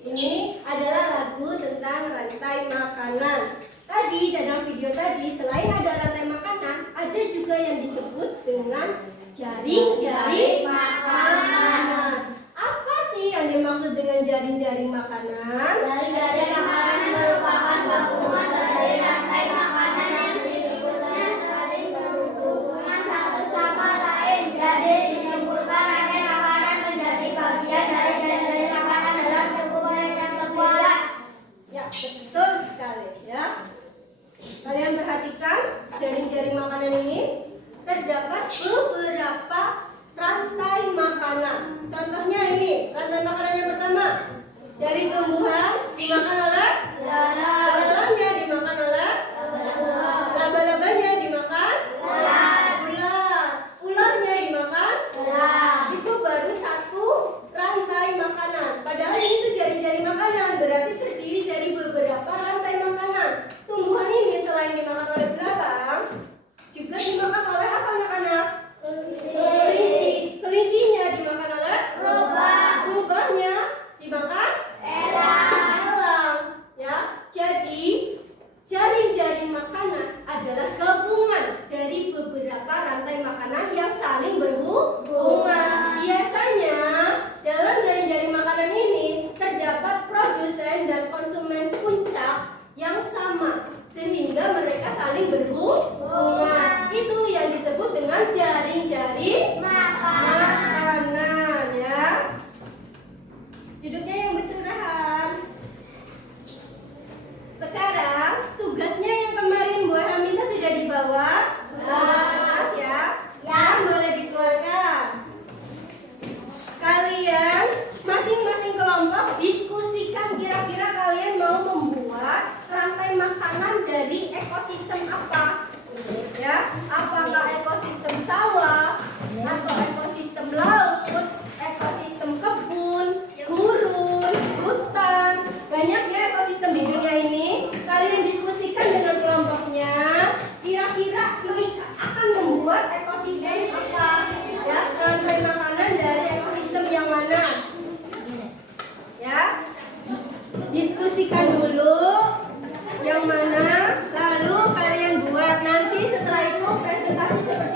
Ini adalah lagu tentang rantai makanan. Tadi dalam video tadi, selain ada rantai makanan, ada juga yang disebut dengan jaring-jaring makanan. Apa sih yang dimaksud dengan jaring-jaring makanan? Jaring-jaring makanan merupakan gabungan dari rantai makanan yang siklusnya saling berhubungan satu sama lain. Jadi disimpulkan rantai makanan menjadi bagian dari jaring-jaring makanan dalam hubungan yang lebih luas. Ya, betul sekali ya. Kalian perhatikan jaring-jaring makanan ini terdapat beberapa rantai makanan. Contohnya ini, rantai makanan yang pertama. Dari tumbuhan dimakan oleh belalangnya, dimakan oleh laba-labanya, dimakan ularnya, dimakan. Itu baru satu rantai makanan. Padahal ini tuh jaring-jaring makanan, berarti terdiri dari beberapa rantai makanan. Tumbuhan ini selain dimakan oleh belalang, juga dimakan oleh apa anak-anak? Kelinci. Kelincinya dimakan oleh rubahnya dimakan elang. Ya, jadi jaring-jaring makanan adalah gabungan dari beberapa rantai makanan yang saling berhubungan. Biasanya dalam jaring-jaring makanan ini terdapat produsen dan konsumen puncak yang sama, sehingga mereka saling berhubungan. Itu yang disebut dengan jaring-jaring makanan ya. Duduknya yang betul, Rahan. Sekarang tugasnya yang kemarin Bu Haminta sudah dibawa kertas ya. Yang boleh dikeluarkan. Kalian masing-masing kelompok diskusikan kira-kira kalian mau membuat rantai makanan dari ekosistem apa? Ya, apakah ekosistem sawah atau ekosistem laut, ekosistem kebun, gurun, hutan? Banyak ya ekosistem di dunia ini. Kalian diskusikan dengan kelompoknya. Kira-kira ini akan membuat ekosistem apa? Ya, rantai makanan dari ekosistem yang mana? Ya, diskusikan dulu yang mana, lalu kalian buat. Nanti setelah itu presentasi seperti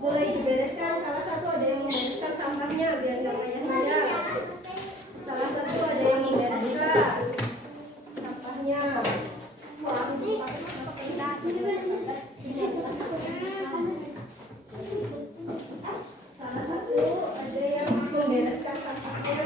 Mulai dibereskan, salah satu ada yang membereskan sampahnya biar nggak banyak. Salah satu ada yang membereskan sampahnya. Salah satu ada yang membereskan sampahnya.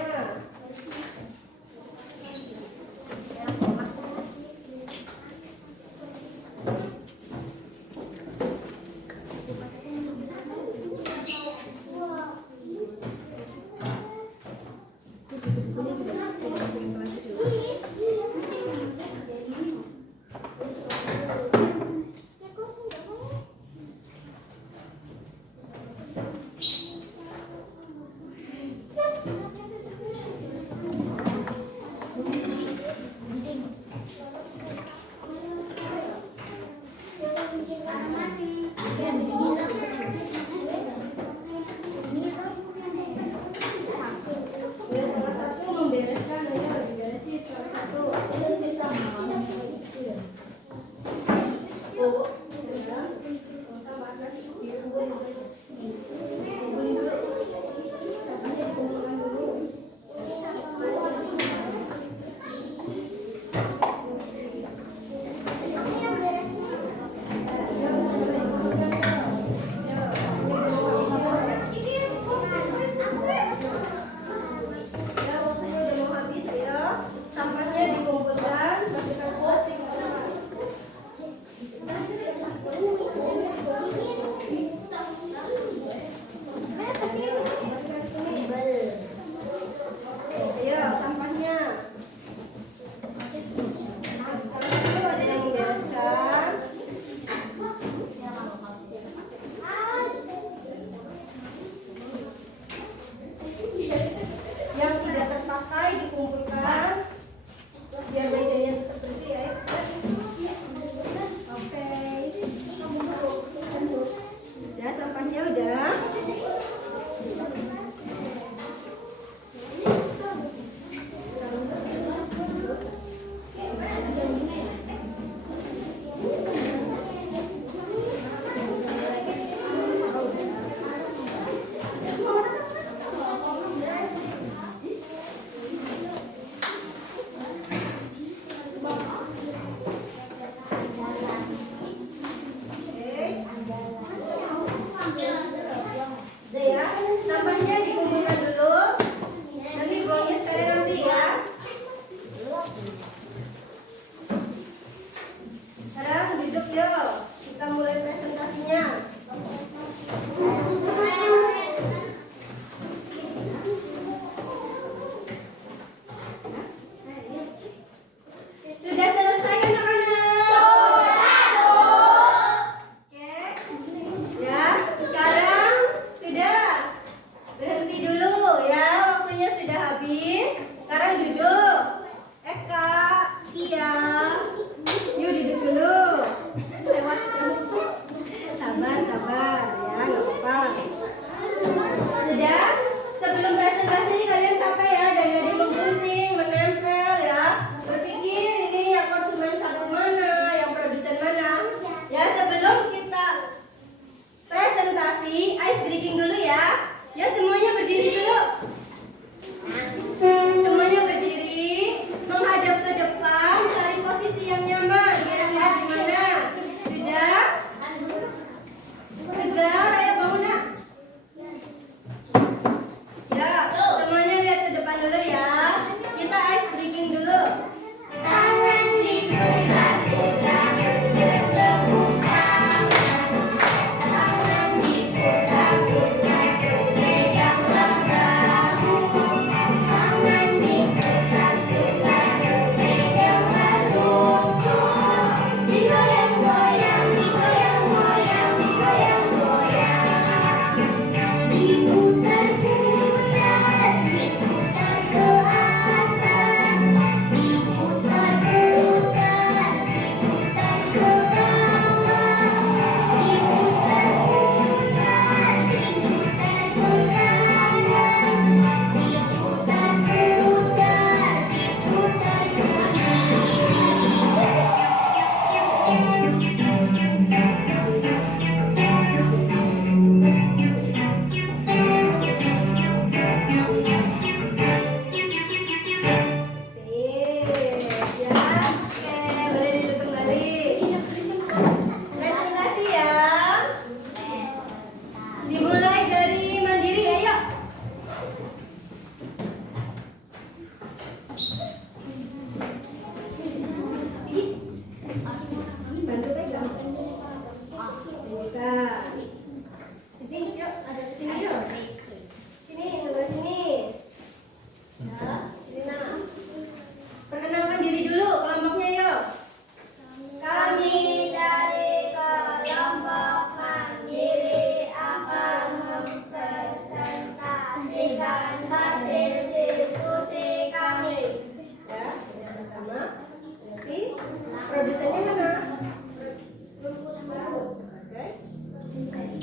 Ya, salah satu membereskan, ayo diberesin salah satu. Oh, sama lagi dikumpulin dulu. Sampahnya dikumpulkan dulu. Ya, waktunya udah mau habis ya. Sampahnya dikumpulkan, masukkan plastik. Ayo, sampahnya. Salah satu ada yang membereskan. Yang tidak terpakai dikumpulkan biar mejanya tetap bersih ya. Oke. Ya, sampahnya udah. Udah ya, sampahnya dikumpulkan dulu. Nanti buangnya sekali nanti ya. Sekarang duduk yuk. Kita mulai presentasinya. Sudah selesai kan anak-anak? Oke. Ya, sekarang sudah berhenti dulu.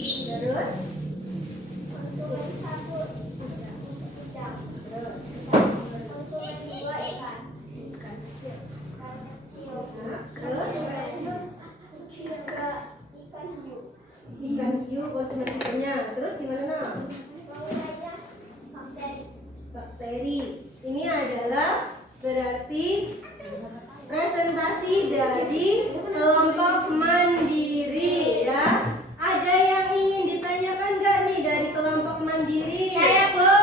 Terus Konsumen 1 udang. terus Konsumen 2 ikan. Ikan kecil. terus Ikan hiu. ikan hiu konsumen ikannya. Terus gimana nak? Penggunanya bakteri. Bakteri. Ini adalah berarti presentasi dari kelompok mandiri ya. Ada yang ingin ditanyakan nggak nih dari kelompok mandiri? Saya, Bu.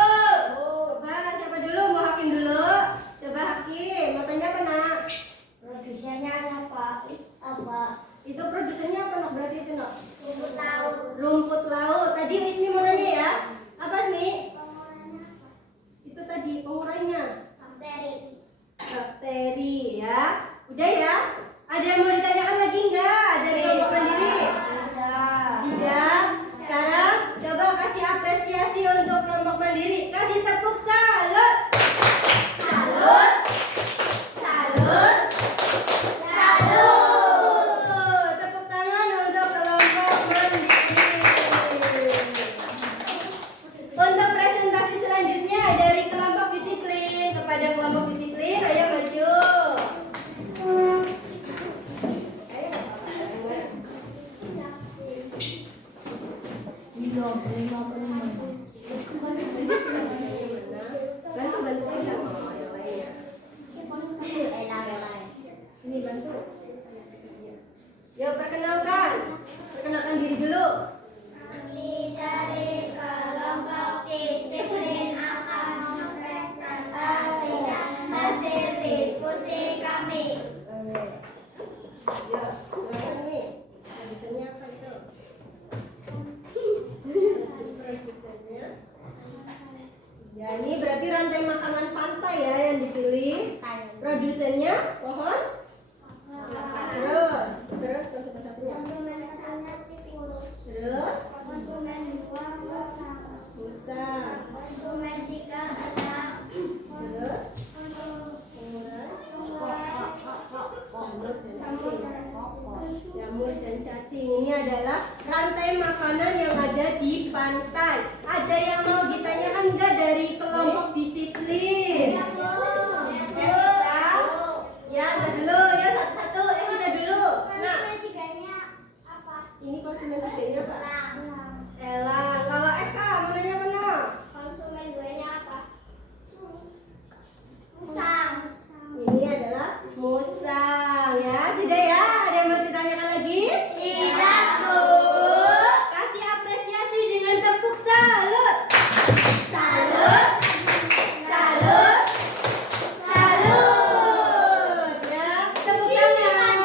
Coba siapa dulu? Mau Hakim dulu? Coba Hakim, mau tanya apa nak? Produsennya siapa? Apa? Itu produsennya apa nak? Berarti itu nak? Rumput laut. Rumput laut. Tadi Ismi mau nanya ya? Apa Ismi? Pengurainya apa? Itu tadi pengurainya. Bakteri. Bakteri ya. Udah ya? Ada yang mau ditanyakan lagi nggak dari kelompok mandiri? Tidak. Sekarang coba kasih apresiasi untuk kelompok mandiri. Kasih tepuk salut. Salut. Salut. Salut. Tepuk tangan untuk kelompok mandiri. Untuk presentasi selanjutnya dari kelompok disiplin. Kepada kelompok disiplin, ayo maju. Ayo, bantu pegang sama yang lainnya. Ini bantu. Yuk perkenalkan diri dulu. Kami dari kelompok disiplin akan mempresentasikan hasil diskusi kami. Ya, silakan nih. Produsennya apa itu? Produsennya. Ya, ini berarti rantai makanan pantai ya yang dipilih. Produsennya pohon. Terus konsumen satunya. Konsumen 1 tikus. Terus Konsumen 2 musa. musa. Konsumen 3 elang. Terus pengurai. Jamur dan cacing. Ini adalah rantai makanan yang ada di pantai. Ada yang mau ditanyakan nggak dari kelompok disiplin? Ya, kita dulu ya satu-satu. Kita dulu. Nah, Konsumen 3-nya apa? ini konsumen tiganya Pak. Elang. Elang. Kalau Eka mau nanya apa nak? Konsumen 2-nya apa? Musang. Ini adalah musang ya. Sudah ya? Ada yang mau ditanyakan lagi? Tidak, Bu. Kasih apresiasi dengan tepuk salut. Salut. Salut. Salut. Ya, tepuk tangan.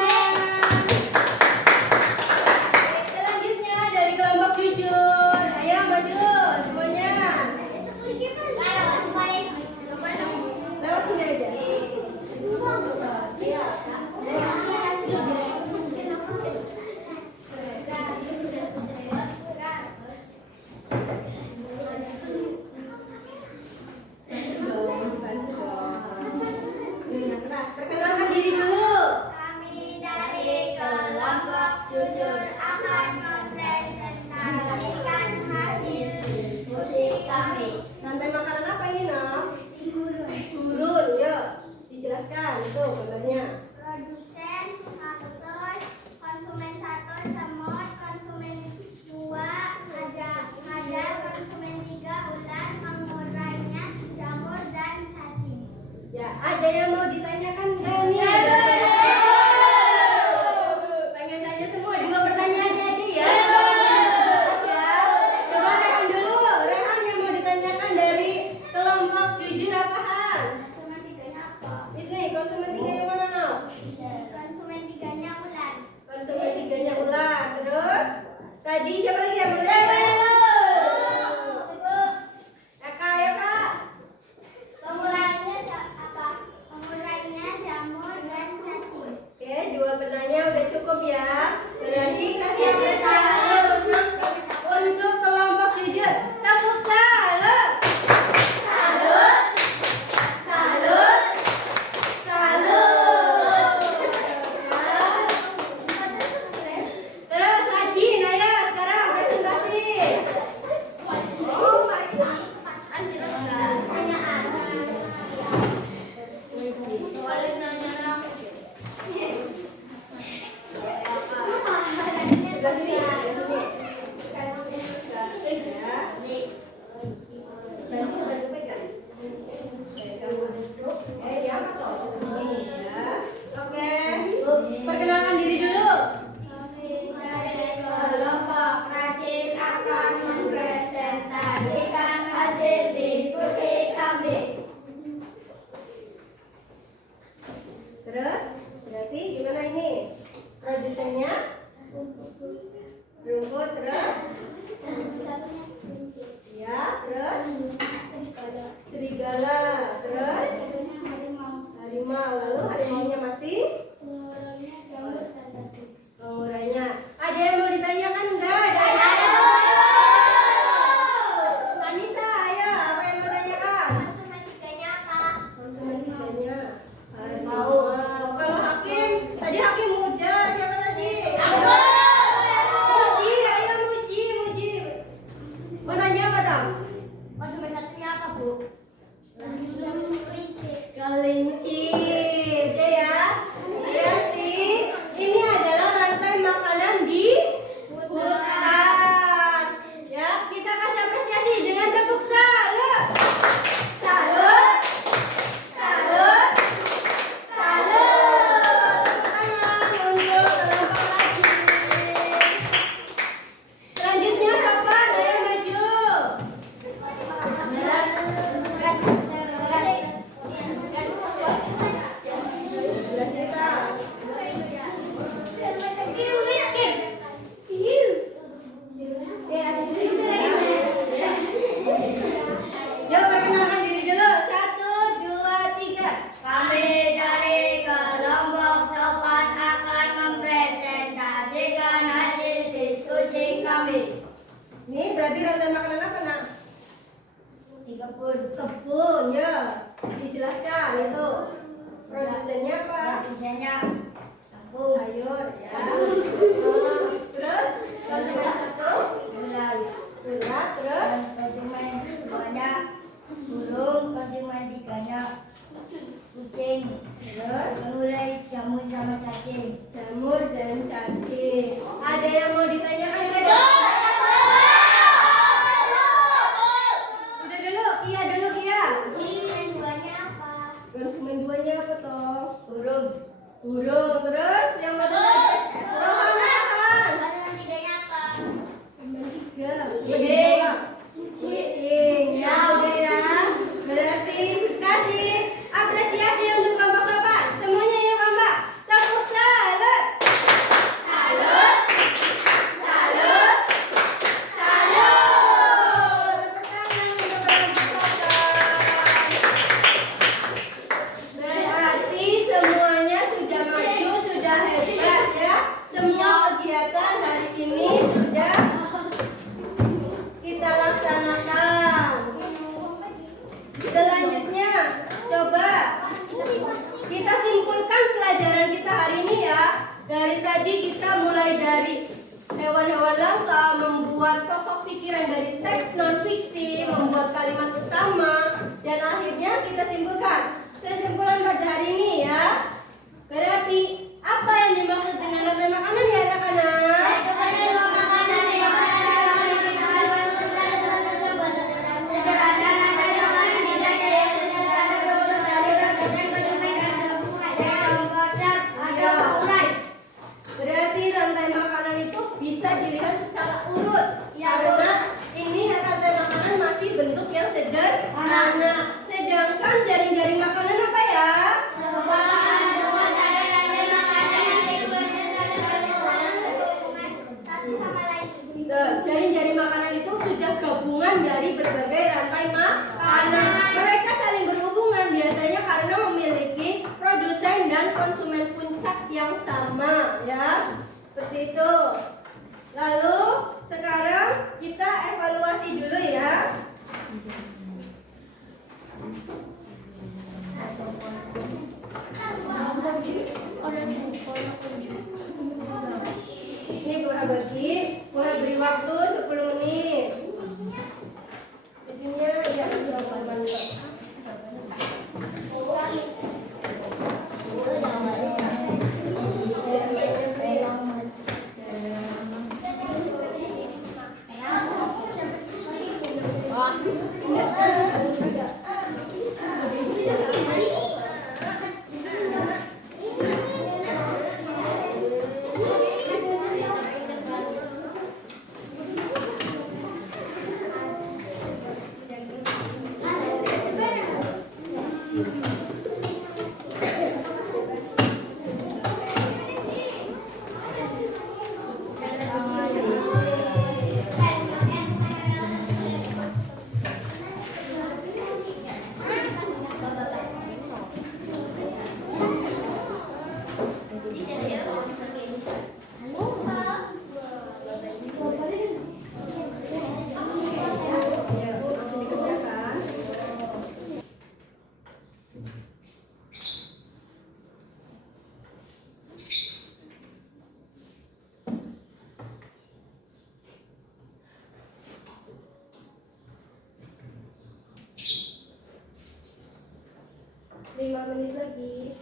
Selanjutnya dari kelompok jujur. Ayo maju semuanya. Lewat sini aja. Iya. Bantu dong. Yang keras. Perkenalkan diri dulu. Kami dari kelompok jujur akan mempresentasikan hasil diskusi kami. Rantai makanan apa ini, Nom? Gurun, yuk. Dijelaskan itu gambarnya. Produsen kaktus, konsumen 1 semut, konsumen 2 ada konsumen 3 ular, pengurainya jamur dan cacing. Ya, ada yang mau ditanyakan nggak nih? Pengen tanya semua, 2 pertanyaan aja ya. Coba Rehan dulu. Rehan yang mau ditanyakan dari kelompok jujur apa Han? Konsumen 3-nya apa? Ini konsumen 3 yang mana, Nom? Konsumen 3-nya ular. Konsumen 3-nya ular. Terus tadi siapa lagi yang mau ditanya? Eka, ya Kak. Pengurainya apa? Pengurainya jamur dan cacing. Oke, 2 penanya udah cukup ya. Berarti kasih apresiasi untuk kelompok jujur. Tepuk salut. Salut. Salut. Salut. Terus rajin, ayo sekarang Rumput terus? Ya, terus? Serigala. Terus? Harimau. Lalu harimaunya mati? Pengurainya. Ada yang mau ditanyakan enggak? Ada. Anissa, ayo, apa yang mau ditanyakan? Konsumen tiganya harimau. Kalau Hakim, tadi Hakim muda, siapa tadi? Muji, ayo Muji. Mau nanya apa dong? Konsumen satunya apa, Bu? Kelinci. Oke ya. Berarti ini adalah rantai makanan di hutan. Ya, kita kasih apresiasi dengan tepuk salut. Salut. Salut. Salut. Tangan untuk kelompok lagi. Selanjutnya siapa? Ayo maju. Belas cerita. Yuk perkenalkan diri dulu. 1, 2, 3. Kami dari kelompok sopan akan mempresentasikan hasil diskusi kami. Ini berarti rantai makanan apa nak? Di kebun. Kebun ya. Dijelaskan itu. Produsennya apa? Produsennya aku. Sayur ya. Terus konsumen satu Ular. ulat, terus Konsumen duanya burung. Konsumen tiganya kucing. terus Mulai jamur sama cacing. jamur dan cacing. Ada yang mau ditanyakan nggak? Udah dulu, Kia dulu Kia. Konsumen duanya apa? Konsumen duanya apa toh? Burung. Burung, terus yang mau ditanyakan? Rohan. Konsumen tiganya apa? Nomor 3. Kucing. Kucing. Ya udah ya. Berarti kasih apresiasi untuk kelompok sopan. Semuanya ya Mbak. Tepuk salut. Salut. Salut. Salut. Tepuk tangan untuk kelompok sopan. Berarti semuanya sudah maju, sudah hebat ya. Semua kegiatan hari ini sudah kita laksanakan. Selanjutnya, coba kita simpulkan pelajaran kita hari ini ya. Dari tadi kita mulai dari hewan-hewan langka, membuat pokok pikiran dari teks non-fiksi, membuat kalimat utama, dan akhirnya kita simpulkan. Kesimpulan pada hari ini ya. Berarti apa yang dimaksud dengan rantai makanan ya anak-anak? Berarti rantai makanan itu bisa dilihat secara urut. Karena ini rantai makanan masih bentuk yang sederhana. Sedangkan jaring-jaring makanan apa ya? Jaring-jaring makanan itu sudah gabungan dari berbagai rantai makanan. Mereka saling berhubungan biasanya karena memiliki produsen dan konsumen puncak yang sama ya. Seperti itu. Lalu sekarang kita evaluasi dulu ya. Ini buah beri waktu 10 menit. Jadinya ya jawaban. 5 menit lagi.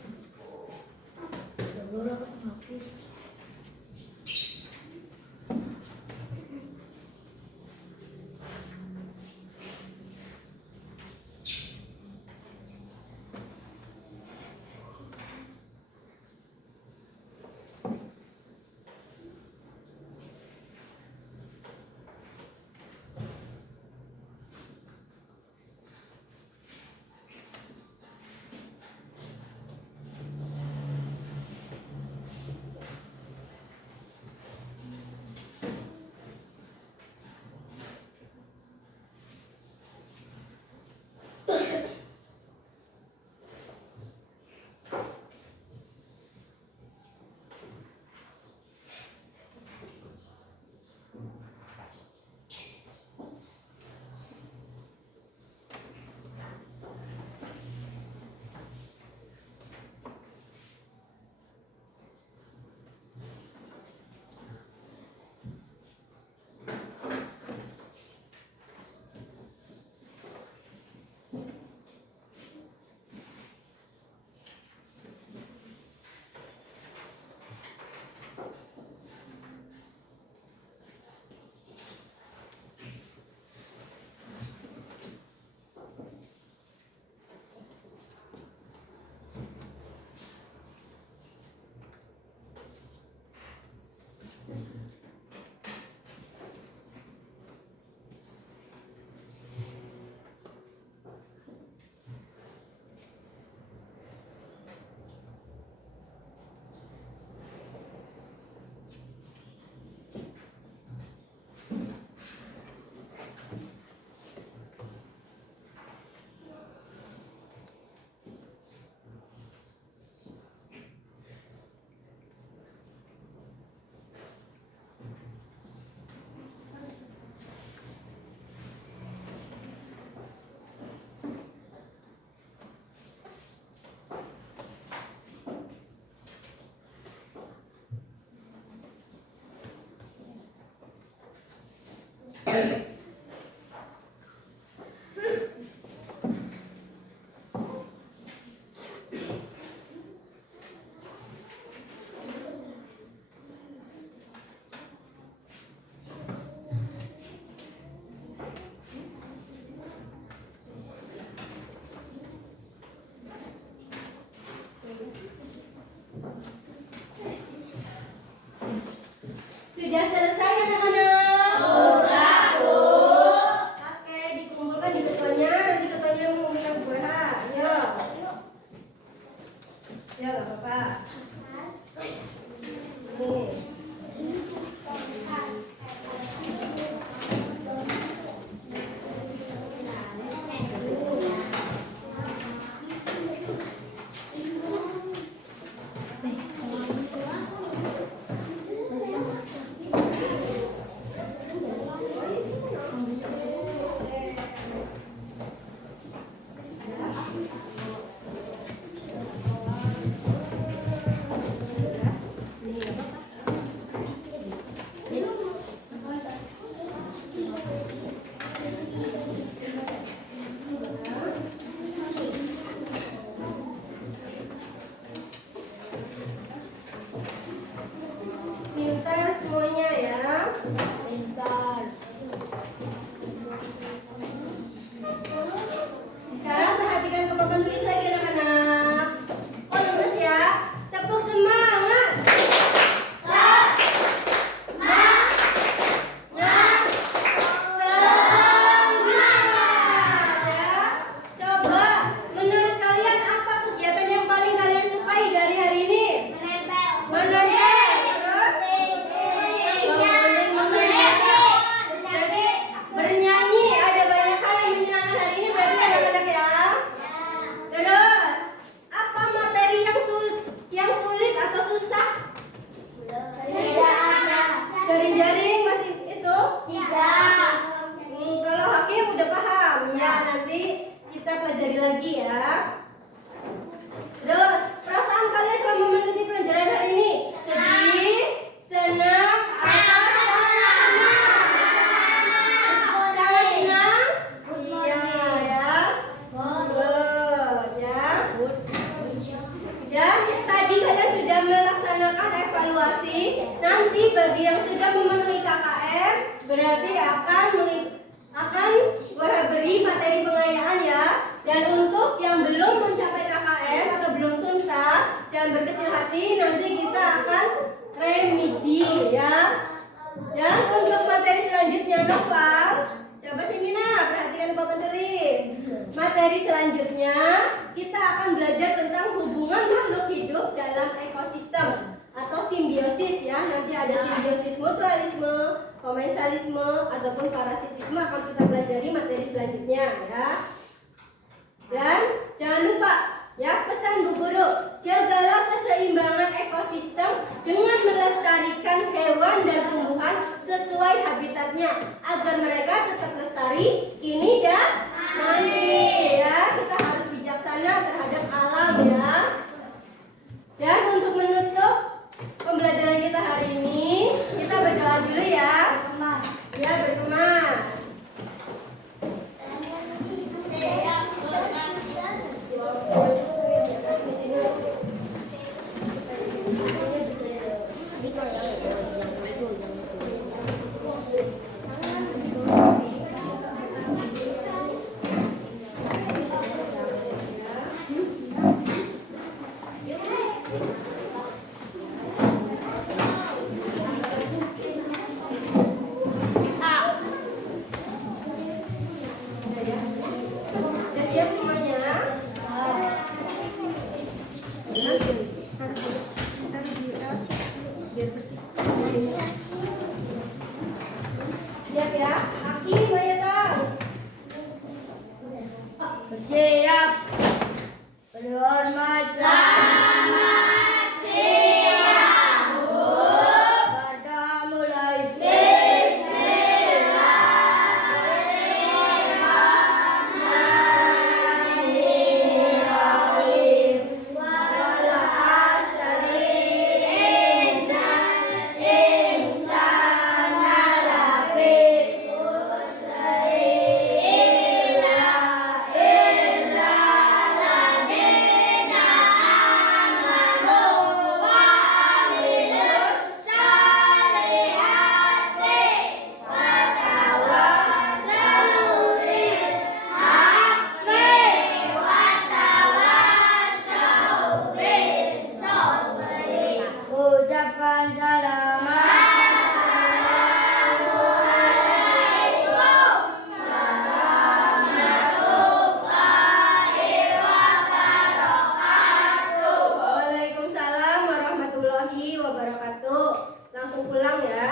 Sudah selesai anak-anak? Sudah, Bu. Oke, dikumpulkan di ketuanya. Nanti ketuanya mau minum buah. Ayo. Ya, gak apa-apa. Nih. Pintar semuanya ya. Pintar. Sekarang perhatikan kemampuan tulis lagi anak-anak. Oh, lemes ya. Tepuk semangat. Semangat ya. Coba, menurut kalian apa kegiatan yang paling kalian sukai dari hari ini? Menempel. Terus? Berarti bernyanyi. Ada banyak hal yang menyenangkan hari ini berarti anak-anak ya. Terus, apa materi yang sulit atau susah? Jaring-jaring masih itu? Kalau Hakim udah paham ya, nanti kita pelajari lagi ya. Terus, perasaan kalian selama mengikuti pelajaran hari ini? Sedih, senang, atau sangat senang? Sangat senang? Iya ya. Good ya. Berarti akan gue beri materi pengayaan ya. Dan untuk yang belum mencapai KKM atau belum tuntas, jangan berkecil hati, nanti kita akan remedi ya. Dan untuk materi selanjutnya Noval, coba sini nak, perhatikan Bapak tulis. Materi selanjutnya kita akan belajar tentang hubungan makhluk hidup dalam ekosistem atau simbiosis ya. Nanti ada simbiosis mutualisme, komensalisme ataupun parasitisme akan kita pelajari materi selanjutnya ya. Dan jangan lupa ya, pesan Bu Guru, jagalah keseimbangan ekosistem dengan melestarikan hewan dan tumbuhan sesuai habitatnya agar mereka tetap lestari kini dan nanti ya. Kita harus bijaksana terhadap alam ya. Dan untuk menutup pembelajaran kita hari ini, kita berdoa dulu ya. Ya, berkemas. Sudah siap semuanya? Siap ya? Aki, Mayatang. Bersiap. Berhormat. Selamat siang, Bu. Kita mulai. Bismillahirrahmanirrahim. Wala asri innal insana lafi khusr illa allazina amanu wa amilus solihati wa tawassaw bil haqqi wa tawassaw bis sabri. Ucapkan selamat. Assalamualaikum warahmatullahi wabarakatuh. Waalaikumsalam warahmatullahi wabarakatuh. Langsung pulang ya.